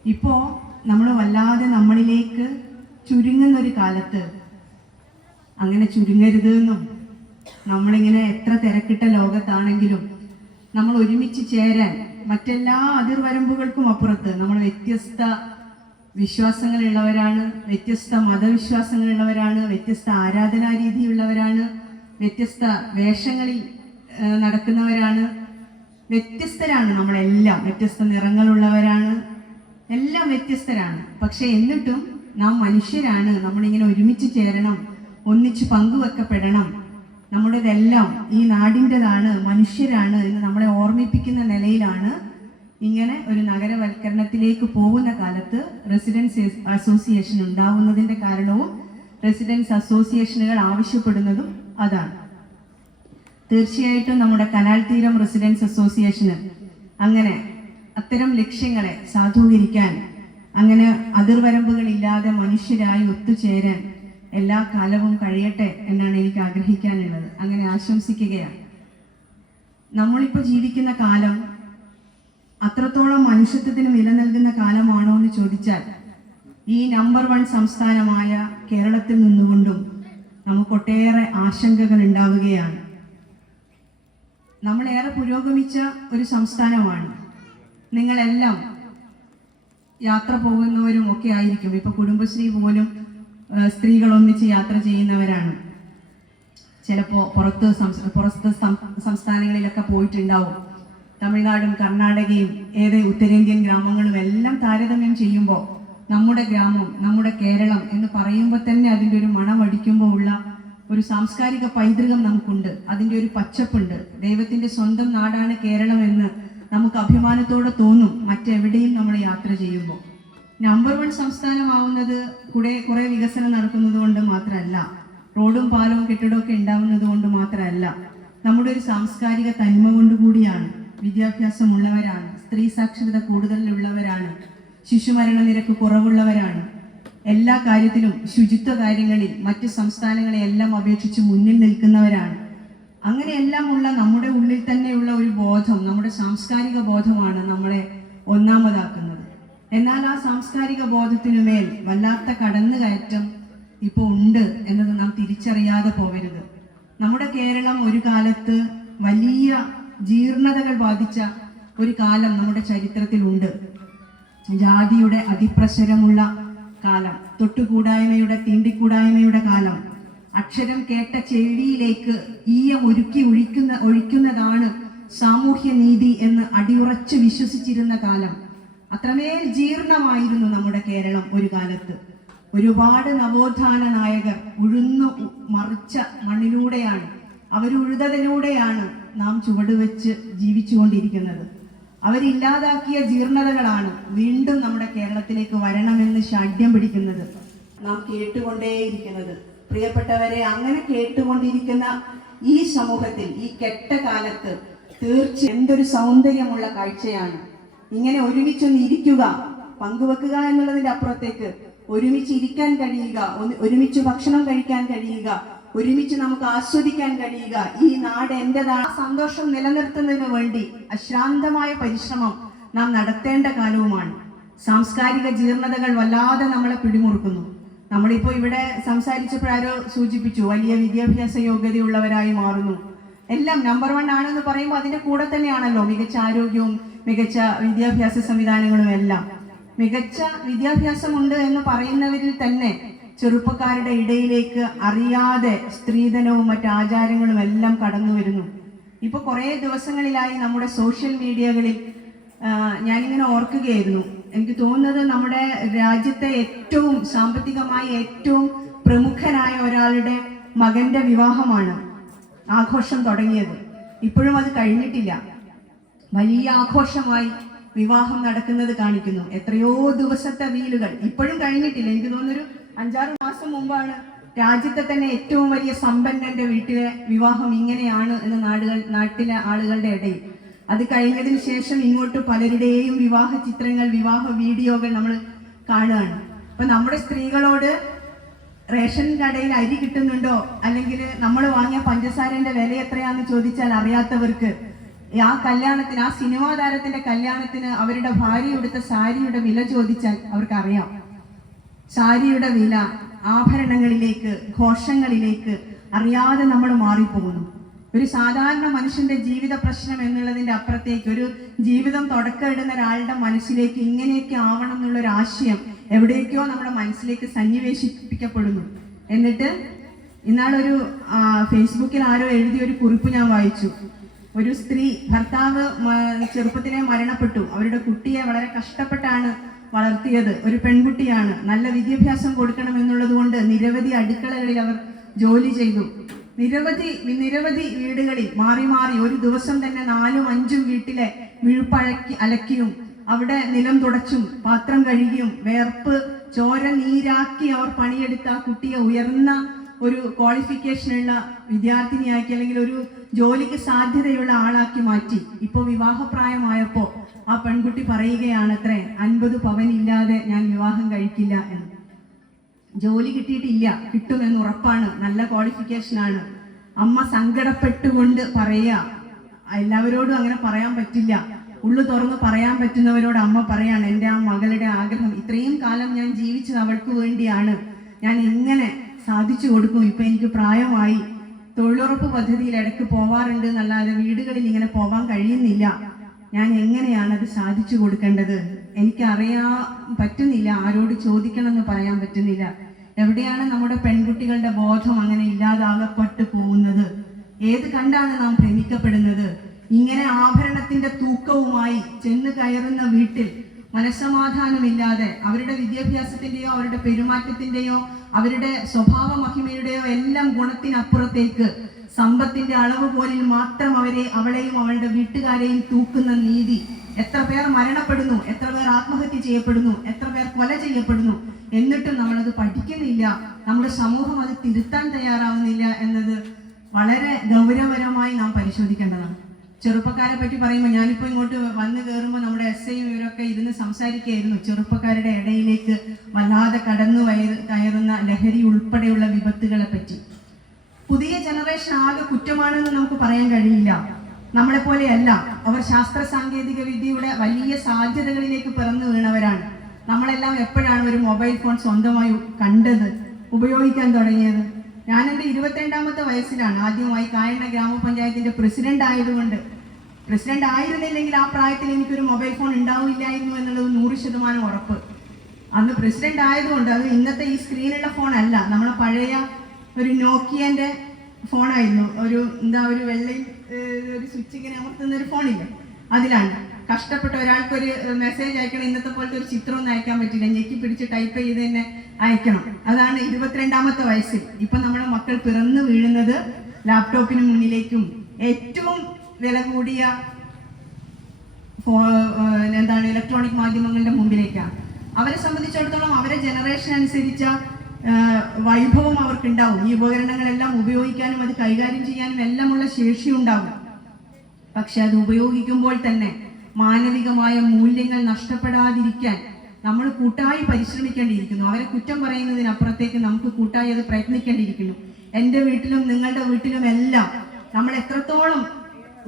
ഇപ്പോൾ നമ്മൾ വല്ലാതെ നമ്മളിലേക്ക് ചുരുങ്ങുന്നൊരു കാലത്ത് അങ്ങനെ ചുരുങ്ങരുത് എന്നും, നമ്മളിങ്ങനെ എത്ര തിരക്കിട്ട ലോകത്താണെങ്കിലും നമ്മൾ ഒരുമിച്ച് ചേരാൻ, മറ്റെല്ലാ അതിർവരമ്പുകൾക്കും അപ്പുറത്ത് നമ്മൾ വ്യത്യസ്ത വിശ്വാസങ്ങളുള്ളവരാണ്, വ്യത്യസ്ത മതവിശ്വാസങ്ങളുള്ളവരാണ്, വ്യത്യസ്ത ആരാധനാരീതിയുള്ളവരാണ്, വ്യത്യസ്ത വേഷങ്ങളിൽ നടക്കുന്നവരാണ്, വ്യത്യസ്തരാണ് നമ്മളെല്ലാം, വ്യത്യസ്ത നിറങ്ങളുള്ളവരാണ്, എല്ലാം വ്യത്യസ്തരാണ്. പക്ഷെ എന്നിട്ടും നാം മനുഷ്യരാണ്, നമ്മളിങ്ങനെ ഒരുമിച്ച് ചേരണം, ഒന്നിച്ച് പങ്കുവെക്കപ്പെടണം, നമ്മുടേതെല്ലാം ഈ നാടിൻ്റെതാണ്, മനുഷ്യരാണ് എന്ന് നമ്മളെ ഓർമ്മിപ്പിക്കുന്ന നിലയിലാണ് ഇങ്ങനെ ഒരു നഗരവൽക്കരണത്തിലേക്ക് പോകുന്ന കാലത്ത് റെസിഡൻസ് അസോസിയേഷൻ ഉണ്ടാവുന്നതിൻ്റെ കാരണവും റെസിഡൻസ് അസോസിയേഷനുകൾ ആവശ്യപ്പെടുന്നതും അതാണ്. തീർച്ചയായിട്ടും നമ്മുടെ കനാൽ തീരം റെസിഡൻസ് അസോസിയേഷന് അങ്ങനെ അത്തരം ലക്ഷ്യങ്ങളെ സാധൂകരിക്കാൻ, അങ്ങനെ അതിർവരമ്പുകളില്ലാതെ മനുഷ്യരായി ഒത്തുചേരാൻ എല്ലാ കാലവും കഴിയട്ടെ എന്നാണ് എനിക്ക് ആഗ്രഹിക്കാനുള്ളത്. അങ്ങനെ ആശംസിക്കുകയാണ്. നമ്മളിപ്പോൾ ജീവിക്കുന്ന കാലം അത്രത്തോളം മനുഷ്യത്വത്തിന് വില നൽകുന്ന കാലമാണോ എന്ന് ചോദിച്ചാൽ, ഈ നമ്പർ 1 സംസ്ഥാനമായ കേരളത്തിൽ നിന്നുകൊണ്ടും നമുക്കൊട്ടേറെ ആശങ്കകൾ ഉണ്ടാവുകയാണ്. നമ്മളേറെ പുരോഗമിച്ച ഒരു സംസ്ഥാനമാണ്. നിങ്ങളെല്ലാം യാത്ര പോകുന്നവരും ഒക്കെ ആയിരിക്കും. ഇപ്പൊ കുടുംബശ്രീ പോലും സ്ത്രീകൾ ഒന്നിച്ച് യാത്ര ചെയ്യുന്നവരാണ്. ചിലപ്പോൾ പുറത്ത് സംസ്ഥാനങ്ങളിലൊക്കെ പോയിട്ടുണ്ടാവും. തമിഴ്നാടും കർണാടകയും ഉത്തരേന്ത്യൻ ഗ്രാമങ്ങളും എല്ലാം താരതമ്യം ചെയ്യുമ്പോൾ നമ്മുടെ ഗ്രാമം, നമ്മുടെ കേരളം എന്ന് പറയുമ്പോൾ തന്നെ അതിൻ്റെ ഒരു മണമടിക്കുമ്പോൾ ഉള്ള ഒരു സാംസ്കാരിക പൈതൃകം നമുക്കുണ്ട്, അതിൻ്റെ ഒരു പച്ചപ്പുണ്ട്. ദൈവത്തിൻ്റെ സ്വന്തം നാടാണ് കേരളം എന്ന് നമുക്ക് അഭിമാനത്തോടെ തോന്നും മറ്റെവിടെയും നമ്മൾ യാത്ര ചെയ്യുമ്പോൾ. നമ്പർ 1 സംസ്ഥാനമാവുന്നത് കുറെ വികസനം നടക്കുന്നത് കൊണ്ട് മാത്രമല്ല, റോഡും പാലവും കെട്ടിടവും ഒക്കെ ഉണ്ടാവുന്നത് കൊണ്ട് മാത്രമല്ല, നമ്മുടെ ഒരു സാംസ്കാരിക തന്മ കൊണ്ടുകൂടിയാണ്. വിദ്യാഭ്യാസമുള്ളവരാണ്, സ്ത്രീ സാക്ഷരത കൂടുതലുള്ളവരാണ്, ശിശുമരണ നിരക്ക് കുറവുള്ളവരാണ്. എല്ലാ കാര്യത്തിലും ശുചിത്വ കാര്യങ്ങളിൽ മറ്റ് സംസ്ഥാനങ്ങളെ എല്ലാം അപേക്ഷിച്ച് മുന്നിൽ നിൽക്കുന്നവരാണ്. അങ്ങനെയെല്ലാമുള്ള നമ്മുടെ ഉള്ളിൽ തന്നെയുള്ള ഒരു ബോധം, നമ്മുടെ സാംസ്കാരിക ബോധമാണ് നമ്മളെ ഒന്നാമതാക്കുന്നത്. എന്നാൽ ആ സാംസ്കാരിക ബോധത്തിനുമേൽ വല്ലാത്ത കടന്നുകയറ്റം ഇപ്പോൾ ഉണ്ട് എന്നത് നാം തിരിച്ചറിയാതെ പോകരുത്. നമ്മുടെ കേരളം ഒരു കാലത്ത് വലിയ ജീർണതകൾ ബാധിച്ച ഒരു കാലം നമ്മുടെ ചരിത്രത്തിലുണ്ട്. ജാതിയുടെ അതിപ്രസരമുള്ള കാലം, തൊട്ടുകൂടായ്മയുടെ തീണ്ടിക്കൂടായ്മയുടെ കാലം, അക്ഷരം കേട്ട ചെവിയിലേക്ക് ഈയം ഒഴിക്കുന്നതാണ് സാമൂഹ്യ നീതി എന്ന് അടിയുറച്ച് വിശ്വസിച്ചിരുന്ന കാലം. അത്രമേൽ ജീർണമായിരുന്നു നമ്മുടെ കേരളം ഒരു കാലത്ത്. ഒരുപാട് നവോത്ഥാന നായകർ ഉഴുന്നു മറിച്ച മണ്ണിലൂടെയാണ്, അവരുഴുതതിലൂടെയാണ് നാം ചുവടുവെച്ച് ജീവിച്ചുകൊണ്ടിരിക്കുന്നത്. അവരില്ലാതാക്കിയ ജീർണതകളാണ് വീണ്ടും നമ്മുടെ കേരളത്തിലേക്ക് വരണമെന്ന് ശാഠ്യം പിടിക്കുന്നത്, നാം കേട്ടുകൊണ്ടേയിരിക്കുന്നത്. പ്രിയപ്പെട്ടവരെ, അങ്ങനെ കേട്ടുകൊണ്ടിരിക്കുന്ന ഈ സമൂഹത്തിൽ, ഈ കെട്ട കാലത്ത് എന്തൊരു സൗന്ദര്യമുള്ള കാഴ്ചയാണ്. ഇങ്ങനെ ഒരുമിച്ചൊന്ന് ഇരിക്കുക, പങ്കുവെക്കുക എന്നുള്ളതിന്റെ അപ്പുറത്തേക്ക് ഒരുമിച്ച് ഇരിക്കാൻ കഴിയുക, ഒരുമിച്ച് ഭക്ഷണം കഴിക്കാൻ കഴിയുക, ഒരുമിച്ച് നമുക്ക് ആസ്വദിക്കാൻ കഴിയുക, ഈ നാട് എന്റേതാണ്, സന്തോഷം നിലനിർത്തുന്നതിന് വേണ്ടി അശ്രാന്തമായ പരിശ്രമം നാം നടത്തേണ്ട കാലവുമാണ്. സാംസ്കാരിക ജീർണതകൾ വല്ലാതെ നമ്മളെ പിടിമുറുക്കുന്നു. നമ്മളിപ്പോ ഇവിടെ സംസാരിച്ചപ്പോഴാരോ സൂചിപ്പിച്ചു, വലിയ വിദ്യാഭ്യാസ യോഗ്യതയുള്ളവരായി മാറുന്നു. എല്ലാം നമ്പർ 1 ആണെന്ന് പറയുമ്പോൾ അതിന്റെ കൂടെ തന്നെയാണല്ലോ മികച്ച ആരോഗ്യവും മികച്ച വിദ്യാഭ്യാസ സംവിധാനങ്ങളും എല്ലാം. മികച്ച വിദ്യാഭ്യാസമുണ്ട് എന്ന് പറയുന്നവരിൽ തന്നെ ചെറുപ്പക്കാരുടെ ഇടയിലേക്ക് അറിയാതെ സ്ത്രീധനവും മറ്റ് ആചാരങ്ങളും എല്ലാം കടന്നു വരുന്നു. ഇപ്പൊ കുറേ ദിവസങ്ങളിലായി നമ്മുടെ സോഷ്യൽ മീഡിയകളിൽ ഞാനിങ്ങനെ ഓർക്കുകയായിരുന്നു. എനിക്ക് തോന്നുന്നത് നമ്മുടെ രാജ്യത്തെ ഏറ്റവും സാമ്പത്തികമായി ഏറ്റവും പ്രമുഖനായ ഒരാളുടെ മകന്റെ വിവാഹമാണ് ആഘോഷം തുടങ്ങിയത്. ഇപ്പോഴും അത് കഴിഞ്ഞിട്ടില്ല. വലിയ ആഘോഷമായി വിവാഹം നടക്കുന്നത് കാണിക്കുന്നു. എത്രയോ ദിവസത്തെ വീലുകൾ ഇപ്പോഴും കഴിഞ്ഞിട്ടില്ല. എനിക്ക് തോന്നുന്നൊരു 5-6 മാസം മുമ്പാണ് രാജ്യത്തെ തന്നെ ഏറ്റവും വലിയ സമ്പന്നന്റെ വീട്ടിലെ വിവാഹം ഇങ്ങനെയാണ് എന്ന് നാട്ടിലെ ആളുകളുടെ ഇടയിൽ. അത് കഴിഞ്ഞതിന് ശേഷം ഇങ്ങോട്ട് പലരുടെയും വിവാഹ ചിത്രങ്ങൾ, വിവാഹ വീഡിയോകൾ നമ്മൾ കാണുകയാണ്. അപ്പൊ നമ്മുടെ സ്ത്രീകളോട് റേഷൻ കടയിൽ അരി കിട്ടുന്നുണ്ടോ, അല്ലെങ്കിൽ നമ്മൾ വാങ്ങിയ പഞ്ചസാരന്റെ വില എത്രയാന്ന് ചോദിച്ചാൽ അറിയാത്തവർക്ക്, ആ കല്യാണത്തിന്, ആ സിനിമാ താരത്തിന്റെ കല്യാണത്തിന് അവരുടെ ഭാര്യ എടുത്ത സാരിയുടെ വില ചോദിച്ചാൽ അവർക്കറിയാം. സാരിയുടെ വില, ആഭരണങ്ങളിലേക്ക്, ഘോഷങ്ങളിലേക്ക് അറിയാതെ നമ്മൾ മാറിപ്പോകുന്നു. ഒരു സാധാരണ മനുഷ്യന്റെ ജീവിത പ്രശ്നം എന്നുള്ളതിന്റെ അപ്പുറത്തേക്ക് ഒരു ജീവിതം തുടക്കമിടുന്ന ഒരാളുടെ മനസ്സിലേക്ക് ഇങ്ങനെയൊക്കെ ആവണം എന്നുള്ളൊരു ആശയം എവിടേക്കോ നമ്മുടെ മനസ്സിലേക്ക് സന്നിവേശിപ്പിക്കപ്പെടുന്നു. എന്നിട്ട് ഇന്നാളൊരു ഫേസ്ബുക്കിൽ ആരോ എഴുതിയ ഒരു കുറിപ്പ് ഞാൻ വായിച്ചു. ഒരു സ്ത്രീ, ഭർത്താവ് ചെറുപ്പത്തിലെ മരണപ്പെട്ടു, അവരുടെ കുട്ടിയെ വളരെ കഷ്ടപ്പെട്ടാണ് വളർത്തിയത്, ഒരു പെൺകുട്ടിയാണ്, നല്ല വിദ്യാഭ്യാസം കൊടുക്കണം എന്നുള്ളത് കൊണ്ട് നിരവധി അടുക്കളകളിൽ അവർ ജോലി ചെയ്തു. നിരവധി വീടുകളിൽ മാറി മാറി ഒരു ദിവസം തന്നെ 4-5 വീട്ടിലെ വിഴുപ്പഴക്കി അലക്കിയും അവിടെ നിലം തുടച്ചും പാത്രം കഴുകിയും വേർപ്പ് ചോര നീരാക്കി അവർ പണിയെടുത്ത ആ കുട്ടിയെ ഉയർന്ന ഒരു ക്വാളിഫിക്കേഷനുള്ള വിദ്യാർത്ഥിനിയാക്കി, അല്ലെങ്കിൽ ഒരു ജോലിക്ക് സാധ്യതയുള്ള ആളാക്കി മാറ്റി. ഇപ്പോൾ വിവാഹപ്രായമായപ്പോ ആ പെൺകുട്ടി പറയുകയാണത്രേ, 50 പവൻ ഇല്ലാതെ ഞാൻ വിവാഹം കഴിക്കില്ല എന്ന്. ജോലി കിട്ടിയിട്ടില്ല, കിട്ടുമെന്ന് ഉറപ്പാണ്, നല്ല ക്വാളിഫിക്കേഷനാണ്. അമ്മ സങ്കടപ്പെട്ടുകൊണ്ട് പറയാ, എല്ലാവരോടും അങ്ങനെ പറയാൻ പറ്റില്ല, ഉള്ളു തുറന്ന് പറയാൻ പറ്റുന്നവരോട് അമ്മ പറയാണ്, എൻ്റെ ആ മകളുടെ ആഗ്രഹം, ഇത്രയും കാലം ഞാൻ ജീവിച്ചത് അവൾക്ക് വേണ്ടിയാണ്, ഞാൻ എങ്ങനെ സാധിച്ചു കൊടുക്കും, ഇപ്പൊ എനിക്ക് പ്രായമായി, തൊഴിലുറപ്പ് പദ്ധതിയിൽ ഇടയ്ക്ക് പോവാറുണ്ട് എന്നല്ലാതെ വീടുകളിൽ ഇങ്ങനെ പോവാൻ കഴിയുന്നില്ല, ഞാൻ എങ്ങനെയാണ് അത് സാധിച്ചു കൊടുക്കേണ്ടത്, എനിക്കറിയാൻ പറ്റുന്നില്ല, ആരോട് ചോദിക്കണം എന്ന് പറയാൻ പറ്റുന്നില്ല. എവിടെയാണ് നമ്മുടെ പെൺകുട്ടികളുടെ ബോധം അങ്ങനെ ഇല്ലാതാകപ്പെട്ടു പോകുന്നത്? ഏത് കണ്ടാണ് നാം ഭ്രമിക്കപ്പെടുന്നത്? ഇങ്ങനെ ആഭരണത്തിന്റെ തൂക്കവുമായി ചെന്ന് കയറുന്ന വീട്ടിൽ മനസ്സമാധാനമില്ലാതെ അവരുടെ വിദ്യാഭ്യാസത്തിന്റെയോ അവരുടെ പെരുമാറ്റത്തിന്റെയോ അവരുടെ സ്വഭാവ മഹിമയുടെയോ എല്ലാം ഗുണത്തിനപ്പുറത്തേക്ക് സമ്പത്തിന്റെ അളവ് പോലിൽ മാത്രം അവളെയും അവളുടെ വീട്ടുകാരെയും തൂക്കുന്ന നീതി. എത്ര പേർ മരണപ്പെടുന്നു, എത്ര പേർ ആത്മഹത്യ ചെയ്യപ്പെടുന്നു, എത്ര പേർ കൊല ചെയ്യപ്പെടുന്നു, എന്നിട്ടും നമ്മളത് പഠിക്കുന്നില്ല. നമ്മുടെ സമൂഹം അത് തിരുത്താൻ തയ്യാറാവുന്നില്ല എന്നത് വളരെ ഗൗരവപരമായി നാം പരിശോധിക്കേണ്ടതാണ്. ചെറുപ്പക്കാരെ പറ്റി പറയുമ്പോൾ ഞാനിപ്പോൾ ഇങ്ങോട്ട് വന്നു കയറുമ്പോൾ നമ്മുടെ SIയും ഇവരൊക്കെ ഇരുന്ന് സംസാരിക്കുകയായിരുന്നു ചെറുപ്പക്കാരുടെ ഇടയിലേക്ക് വല്ലാതെ കടന്നു കയറുന്ന ലഹരി ഉൾപ്പെടെയുള്ള വിപത്തുകളെ പറ്റി. പുതിയ ജനറേഷൻ ആകെ കുറ്റമാണെന്ന് നമുക്ക് പറയാൻ കഴിയില്ല. നമ്മളെ പോലെയല്ല, അവർ ശാസ്ത്ര സാങ്കേതിക വിദ്യയുടെ വലിയ സാധ്യതകളിലേക്ക് പിറന്നു വീണവരാണ്. നമ്മളെല്ലാം എപ്പോഴാണ് ഒരു മൊബൈൽ ഫോൺ സ്വന്തമായി കണ്ടത്, ഉപയോഗിക്കാൻ തുടങ്ങിയത്? ഞാൻ എൻ്റെ 22ാമത്തെ വയസ്സിലാണ് ആദ്യമായി കായണ്ണ ഗ്രാമപഞ്ചായത്തിന്റെ പ്രസിഡന്റ് ആയതുകൊണ്ട്, പ്രസിഡന്റ് ആയിരുന്നില്ലെങ്കിൽ ആ പ്രായത്തിൽ എനിക്കൊരു മൊബൈൽ ഫോൺ ഉണ്ടാവില്ലായിരുന്നു എന്നുള്ളത് 100% ഉറപ്പ്. അന്ന് പ്രസിഡന്റ് ആയതുകൊണ്ട്, അത് ഇന്നത്തെ ഈ സ്ക്രീനുള്ള ഫോൺ അല്ല, നമ്മളെ പഴയ ഒരു നോക്കിയന്റെ ഫോണായിരുന്നു. ഒരു വെള്ളയും ഒരു സ്വിച്ച് ഇങ്ങനെ അമർത്തുന്ന ഒരു ഫോണില്ലേ, അതിലാണ്. കഷ്ടപ്പെട്ട ഒരാൾക്കൊരു മെസ്സേജ് അയക്കണം, ഇന്നത്തെ പോലത്തെ ഒരു ചിത്രം ഒന്നും അയക്കാൻ പറ്റില്ല, ഞെക്കി പിടിച്ച് ടൈപ്പ് ചെയ്ത് തന്നെ അയക്കണം. അതാണ് 22ാമത്തെ വയസ്സിൽ. ഇപ്പൊ നമ്മുടെ മക്കൾ പിറന്നു വീഴുന്നത് ലാപ്ടോപ്പിന് മുന്നിലേക്കും ഏറ്റവും വില കൂടിയ ഇലക്ട്രോണിക് മാധ്യമങ്ങളുടെ മുമ്പിലേക്കാണ്. അവരെ സംബന്ധിച്ചിടത്തോളം അവരെ ജനറേഷൻ അനുസരിച്ച വൈഭവം അവർക്കുണ്ടാവും. ഈ ഉപകരണങ്ങളെല്ലാം ഉപയോഗിക്കാനും അത് കൈകാര്യം ചെയ്യാനും എല്ലാമുള്ള ശേഷി ഉണ്ടാവും. പക്ഷെ അത് ഉപയോഗിക്കുമ്പോൾ തന്നെ മാനവികമായ മൂല്യങ്ങൾ നഷ്ടപ്പെടാതിരിക്കാൻ നമ്മൾ കൂട്ടായി പരിശ്രമിക്കേണ്ടിയിരിക്കുന്നു. അവരെ കുറ്റം പറയുന്നതിനപ്പുറത്തേക്ക് നമുക്ക് കൂട്ടായി അത് പ്രയത്നിക്കേണ്ടിയിരിക്കുന്നു. എൻ്റെ വീട്ടിലും നിങ്ങളുടെ വീട്ടിലും എല്ലാം നമ്മൾ എത്രത്തോളം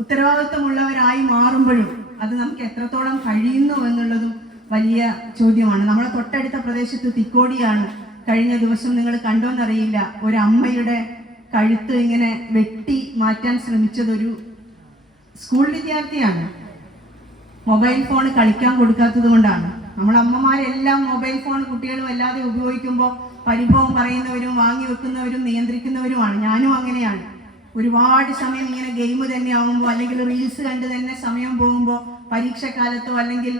ഉത്തരവാദിത്വമുള്ളവരായി മാറുമ്പോഴും അത് നമുക്ക് എത്രത്തോളം കഴിയുന്നു എന്നുള്ളതും വലിയ ചോദ്യമാണ്. നമ്മളെ തൊട്ടടുത്ത പ്രദേശത്ത് തിക്കോടിയാണ്. കഴിഞ്ഞ ദിവസം നിങ്ങൾ കണ്ടോന്നറിയില്ല, ഒരു അമ്മയുടെ കഴുത്ത് ഇങ്ങനെ വെട്ടി മാറ്റാൻ ശ്രമിച്ചതൊരു സ്കൂൾ വിദ്യാർത്ഥിയാണ്. മൊബൈൽ ഫോൺ കളിക്കാൻ കൊടുക്കാത്തത് കൊണ്ടാണ്. നമ്മുടെ അമ്മമാരെല്ലാം മൊബൈൽ ഫോൺ കുട്ടികൾ വല്ലാതെ ഉപയോഗിക്കുമ്പോൾ പരിഭവം പറയുന്നവരും വാങ്ങി വെക്കുന്നവരും നിയന്ത്രിക്കുന്നവരുമാണ്. ഞാനും അങ്ങനെയാണ്. ഒരുപാട് സമയം ഇങ്ങനെ ഗെയിം തന്നെ ആകുമ്പോൾ അല്ലെങ്കിൽ റീൽസ് കണ്ട് തന്നെ സമയം പോകുമ്പോൾ പരീക്ഷക്കാലത്തോ അല്ലെങ്കിൽ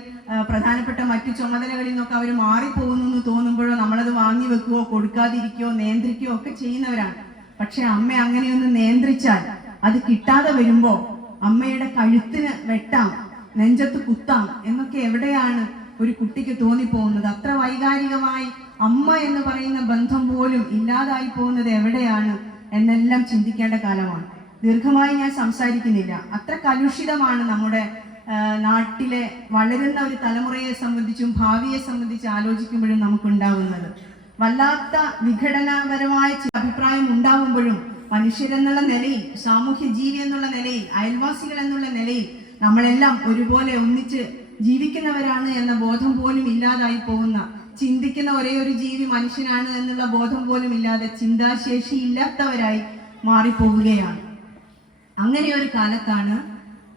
പ്രധാനപ്പെട്ട മറ്റു ചുമതലകളിൽ നിന്നൊക്കെ അവർ മാറിപ്പോകുന്നു എന്ന് തോന്നുമ്പോഴോ നമ്മളത് വാങ്ങി വെക്കുകയോ കൊടുക്കാതിരിക്കുകയോ നിയന്ത്രിക്കുകയോ ഒക്കെ ചെയ്യുന്നവരാണ്. പക്ഷെ അമ്മ അങ്ങനെയൊന്ന് നിയന്ത്രിച്ചാൽ അത് കിട്ടാതെ വരുമ്പോൾ അമ്മയുടെ കഴുത്തിന് വെട്ടാം, നെഞ്ചത്ത് കുത്താം എന്നൊക്കെ എവിടെയാണ് ഒരു കുട്ടിക്ക് തോന്നിപ്പോകുന്നത്? അത്ര വൈകാരികമായി അമ്മ എന്ന് പറയുന്ന ബന്ധം പോലും ഇല്ലാതായി പോകുന്നത് എവിടെയാണ് എന്നെല്ലാം ചിന്തിക്കേണ്ട കാലമാണ്. ദീർഘമായി ഞാൻ സംസാരിക്കുന്നില്ല. അത്ര കലുഷിതമാണ് നമ്മുടെ നാട്ടിലെ വളരുന്ന ഒരു തലമുറയെ സംബന്ധിച്ചും ഭാവിയെ സംബന്ധിച്ച് ആലോചിക്കുമ്പോഴും നമുക്കുണ്ടാകുന്നത്. വല്ലാത്ത വിഘടനപരമായ അഭിപ്രായം ഉണ്ടാകുമ്പോഴും മനുഷ്യരെന്നുള്ള നിലയിൽ, സാമൂഹ്യ ജീവി എന്നുള്ള നിലയിൽ, അയൽവാസികൾ എന്നുള്ള നിലയിൽ നമ്മളെല്ലാം ഒരുപോലെ ഒന്നിച്ച് ജീവിക്കുന്നവരാണ് എന്ന ബോധം പോലും ഇല്ലാതായി പോകുന്ന, ചിന്തിക്കുന്ന ഒരേ ഒരു ജീവി മനുഷ്യനാണ് എന്നുള്ള ബോധം പോലും ഇല്ലാതെ ചിന്താശേഷി ഇല്ലാത്തവരായി മാറിപ്പോവുകയാണ്. അങ്ങനെ ഒരു കാലത്താണ്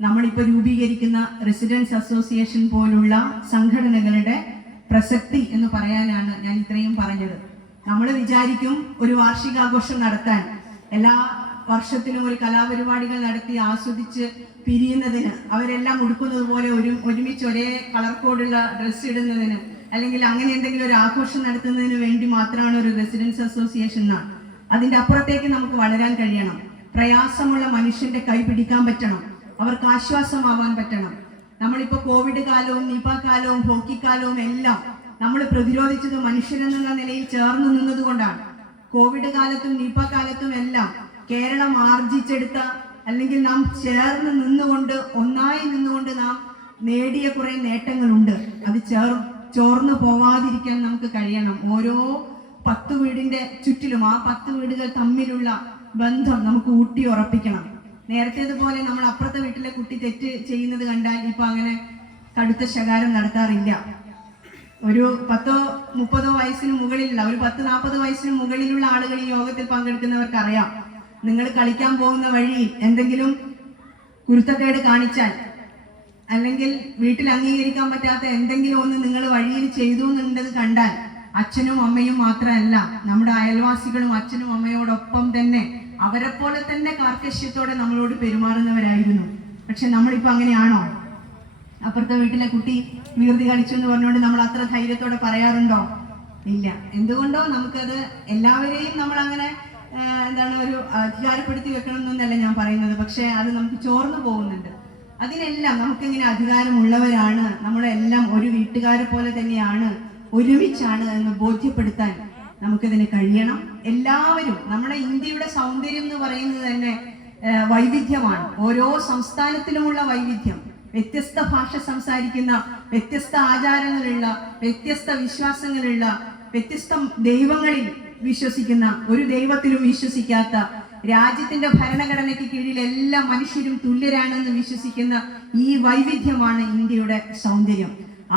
നമ്മളിപ്പോൾ രൂപീകരിക്കുന്ന റെസിഡൻസ് അസോസിയേഷൻ പോലുള്ള സംഘടനകളുടെ പ്രസക്തി എന്ന് പറയാനാണ് ഞാൻ ഇത്രയും പറഞ്ഞത്. നമ്മൾ വിചാരിക്കും ഒരു വാർഷികാഘോഷം നടത്താൻ, എല്ലാ വർഷത്തിലും ഒരു കലാപരിപാടികൾ നടത്തി ആസ്വദിച്ച് പിരിയുന്നതിന്, അവരെല്ലാം ഉടുക്കുന്നത് പോലെ ഒരുമിച്ച് ഒരേ കളർ കോഡുള്ള ഡ്രസ്സ് ഇടുന്നതിന്, അല്ലെങ്കിൽ അങ്ങനെ എന്തെങ്കിലും ഒരു ആഘോഷം നടത്തുന്നതിന് വേണ്ടി മാത്രമാണ് ഒരു റെസിഡൻസ് അസോസിയേഷൻ എന്നാണ്. അതിൻ്റെ അപ്പുറത്തേക്ക് നമുക്ക് വളരാൻ കഴിയണം. പ്രയാസമുള്ള മനുഷ്യന്റെ കൈ പിടിക്കാൻ പറ്റണം, അവർക്ക് ആശ്വാസമാവാൻ പറ്റണം. നമ്മളിപ്പോൾ കോവിഡ് കാലവും നിപ കാലവും ഹോക്കി കാലവും എല്ലാം നമ്മൾ പ്രതിരോധിച്ചത് മനുഷ്യരെന്നുള്ള നിലയിൽ ചേർന്ന് നിന്നതുകൊണ്ടാണ്. കോവിഡ് കാലത്തും നിപ കാലത്തും എല്ലാം കേരളം ആർജിച്ചെടുത്ത, അല്ലെങ്കിൽ നാം ചേർന്ന് നിന്നുകൊണ്ട്, ഒന്നായി നിന്നുകൊണ്ട് നാം നേടിയ കുറെ നേട്ടങ്ങളുണ്ട്. അത് ചോർന്നു പോവാതിരിക്കാൻ നമുക്ക് കഴിയണം. ഓരോ 10 വീടിന്റെ ചുറ്റിലും ആ 10 വീടുകൾ തമ്മിലുള്ള ബന്ധം നമുക്ക് ഊട്ടി ഉറപ്പിക്കണം. നേരത്തേതുപോലെ നമ്മൾ അപ്പുറത്തെ വീട്ടിലെ കുട്ടി തെറ്റ് ചെയ്യുന്നത് കണ്ടാൽ ഇപ്പൊ അങ്ങനെ കടുത്ത ശകാരം നടത്താറില്ല. ഒരു 10-30 വയസ്സിന് മുകളിലുള്ള, ഒരു 10-40 വയസ്സിന് മുകളിലുള്ള ആളുകൾ ഈ യോഗത്തിൽ പങ്കെടുക്കുന്നവർക്ക് അറിയാം, നിങ്ങൾ കളിക്കാൻ പോകുന്ന വഴിയിൽ എന്തെങ്കിലും കുരുത്തക്കേട് കാണിച്ചാൽ, അല്ലെങ്കിൽ വീട്ടിൽ അംഗീകരിക്കാൻ പറ്റാത്ത എന്തെങ്കിലും ഒന്ന് നിങ്ങൾ വഴിയിൽ ചെയ്തു എന്നുള്ളത് കണ്ടാൽ അച്ഛനും അമ്മയും മാത്രമല്ല, നമ്മുടെ അയൽവാസികളും അച്ഛനും അമ്മയോടൊപ്പം തന്നെ അവരെ പോലെ തന്നെ കാർക്കശ്യത്തോടെ നമ്മളോട് പെരുമാറുന്നവരായിരുന്നു. പക്ഷെ നമ്മളിപ്പോ അങ്ങനെയാണോ? അപ്പുറത്തെ വീട്ടിലെ കുട്ടി വീർതി കളിച്ചു എന്ന് പറഞ്ഞുകൊണ്ട് നമ്മൾ അത്ര ധൈര്യത്തോടെ പറയാറുണ്ടോ? ഇല്ല. എന്തുകൊണ്ടോ നമുക്കത് എല്ലാവരെയും നമ്മൾ അങ്ങനെ ഒരു അധികാരപ്പെടുത്തി വെക്കണം എന്നൊന്നല്ല ഞാൻ പറയുന്നത്. പക്ഷെ അത് നമുക്ക് ചോർന്നു പോകുന്നുണ്ട്. അതിനെല്ലാം നമുക്കിങ്ങനെ അധികാരമുള്ളവരാണ്, നമ്മളെല്ലാം ഒരു വീട്ടുകാരെ പോലെ തന്നെയാണ്, ഒരുമിച്ചാണ് എന്ന് ബോധ്യപ്പെടുത്താൻ നമുക്കിതിന് കഴിയണം. എല്ലാവരും, നമ്മുടെ ഇന്ത്യയുടെ സൗന്ദര്യം എന്ന് പറയുന്നത് തന്നെ വൈവിധ്യമാണ്. ഓരോ സംസ്ഥാനത്തിലുമുള്ള വൈവിധ്യം, വ്യത്യസ്ത ഭാഷ സംസാരിക്കുന്ന, വ്യത്യസ്ത ആചാരങ്ങളുള്ള, വ്യത്യസ്ത വിശ്വാസങ്ങളുള്ള, വ്യത്യസ്ത ദൈവങ്ങളിൽ വിശ്വസിക്കുന്ന, ഒരു ദൈവത്തിലും വിശ്വസിക്കാത്ത, രാജ്യത്തിന്റെ ഭരണഘടനയ്ക്ക് കീഴിൽ എല്ലാ മനുഷ്യരും തുല്യരാണെന്ന് വിശ്വസിക്കുന്ന ഈ വൈവിധ്യമാണ് ഇന്ത്യയുടെ സൗന്ദര്യം.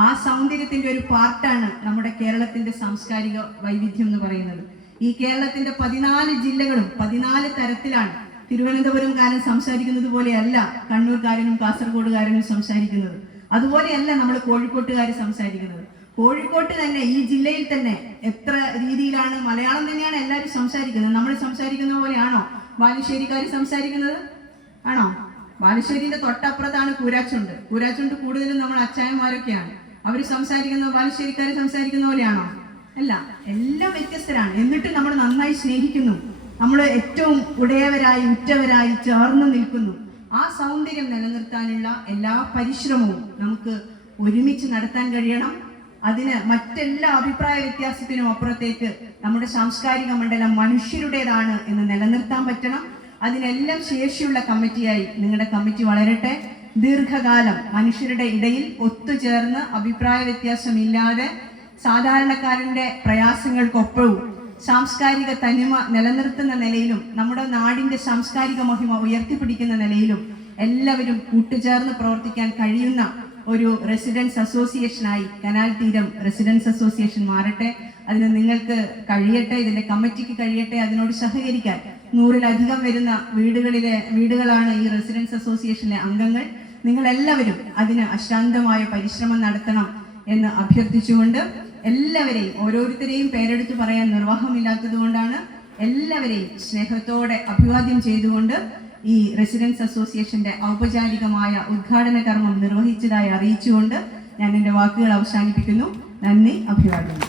ആ സൗന്ദര്യത്തിന്റെ ഒരു പാർട്ടാണ് നമ്മുടെ കേരളത്തിന്റെ സാംസ്കാരിക വൈവിധ്യം എന്ന് പറയുന്നത്. ഈ കേരളത്തിന്റെ 14 ജില്ലകളും 14 തരത്തിലാണ്. തിരുവനന്തപുരംകാരൻ സംസാരിക്കുന്നത് പോലെയല്ല കണ്ണൂർക്കാരനും കാസർഗോഡുകാരനും സംസാരിക്കുന്നത്. അതുപോലെയല്ല നമ്മൾ കോഴിക്കോട്ടുകാർ സംസാരിക്കുന്നത്. കോഴിക്കോട്ട് തന്നെ, ഈ ജില്ലയിൽ തന്നെ എത്ര രീതിയിലാണ് മലയാളം തന്നെയാണ് എല്ലാവരും സംസാരിക്കുന്നത്. നമ്മൾ സംസാരിക്കുന്ന പോലെയാണോ ബാലുശ്ശേരിക്കാർ സംസാരിക്കുന്നത്? ആണോ? ബാലുശ്ശേരിന്റെ തൊട്ടപ്പുറത്താണ് കൂരാച്ചുണ്ട്. കൂരാച്ചുണ്ട് കൂടുതലും നമ്മൾ അച്ചായന്മാരൊക്കെയാണ്. അവർ സംസാരിക്കുന്നത് ബാലുശ്ശേരിക്കാർ സംസാരിക്കുന്ന പോലെയാണോ? അല്ല, എല്ലാം വ്യത്യസ്തരാണ്. എന്നിട്ട് നമ്മൾ നന്നായി സ്നേഹിക്കുന്നു. നമ്മൾ ഏറ്റവും ഉടയവരായി, ഉറ്റവരായി ചേർന്ന് നിൽക്കുന്നു. ആ സൗന്ദര്യം നിലനിർത്താനുള്ള എല്ലാ പരിശ്രമവും നമുക്ക് ഒരുമിച്ച് നടത്താൻ കഴിയണം. അതിന് മറ്റെല്ലാ അഭിപ്രായ വ്യത്യാസത്തിനും അപ്പുറത്തേക്ക് നമ്മുടെ സാംസ്കാരിക മണ്ഡലം മനുഷ്യരുടേതാണ് എന്ന് നിലനിർത്താൻ പറ്റണം. അതിനെല്ലാം ശേഷിയുള്ള കമ്മിറ്റിയായി നിങ്ങളുടെ കമ്മിറ്റി വളരട്ടെ. ദീർഘകാലം മനുഷ്യരുടെ ഇടയിൽ ഒത്തുചേർന്ന് അഭിപ്രായ വ്യത്യാസമില്ലാതെ സാധാരണക്കാരന്റെ പ്രയാസങ്ങൾക്കൊപ്പവും സാംസ്കാരിക തനിമ നിലനിർത്തുന്ന നിലയിലും നമ്മുടെ നാടിന്റെ സാംസ്കാരിക മഹിമ ഉയർത്തിപ്പിടിക്കുന്ന നിലയിലും എല്ലാവരും കൂട്ടുചേർന്ന് പ്രവർത്തിക്കാൻ കഴിയുന്ന ഒരു റെസിഡൻസ് അസോസിയേഷനായി കനാൽ തീരം റെസിഡൻസ് അസോസിയേഷൻ മാറട്ടെ. അതിന് നിങ്ങൾക്ക് കഴിയട്ടെ, ഇതിന്റെ കമ്മിറ്റിക്ക് കഴിയട്ടെ അതിനോട് സഹകരിക്കാൻ. 100-ലധികം വരുന്ന വീടുകളാണ് ഈ റെസിഡൻസ് അസോസിയേഷനിലെ അംഗങ്ങൾ. നിങ്ങൾ എല്ലാവരും അതിന് അശാന്തമായ പരിശ്രമം നടത്തണം എന്ന് അഭ്യർത്ഥിച്ചുകൊണ്ട് എല്ലാവരെയും, ഓരോരുത്തരെയും പേരെടുത്ത് പറയാൻ നിർവാഹമില്ലാത്തത് കൊണ്ടാണ്, എല്ലാവരെയും സ്നേഹത്തോടെ അഭിവാദ്യം ചെയ്തുകൊണ്ട് ഈ റെസിഡൻസ് അസോസിയേഷന്റെ ഔപചാരികമായ ഉദ്ഘാടന കർമ്മം നിർവഹിച്ചതായി അറിയിച്ചുകൊണ്ട് ഞാൻ എൻ്റെ വാക്കുകൾ അവസാനിപ്പിക്കുന്നു. നന്ദി, അഭിവാദ്യം.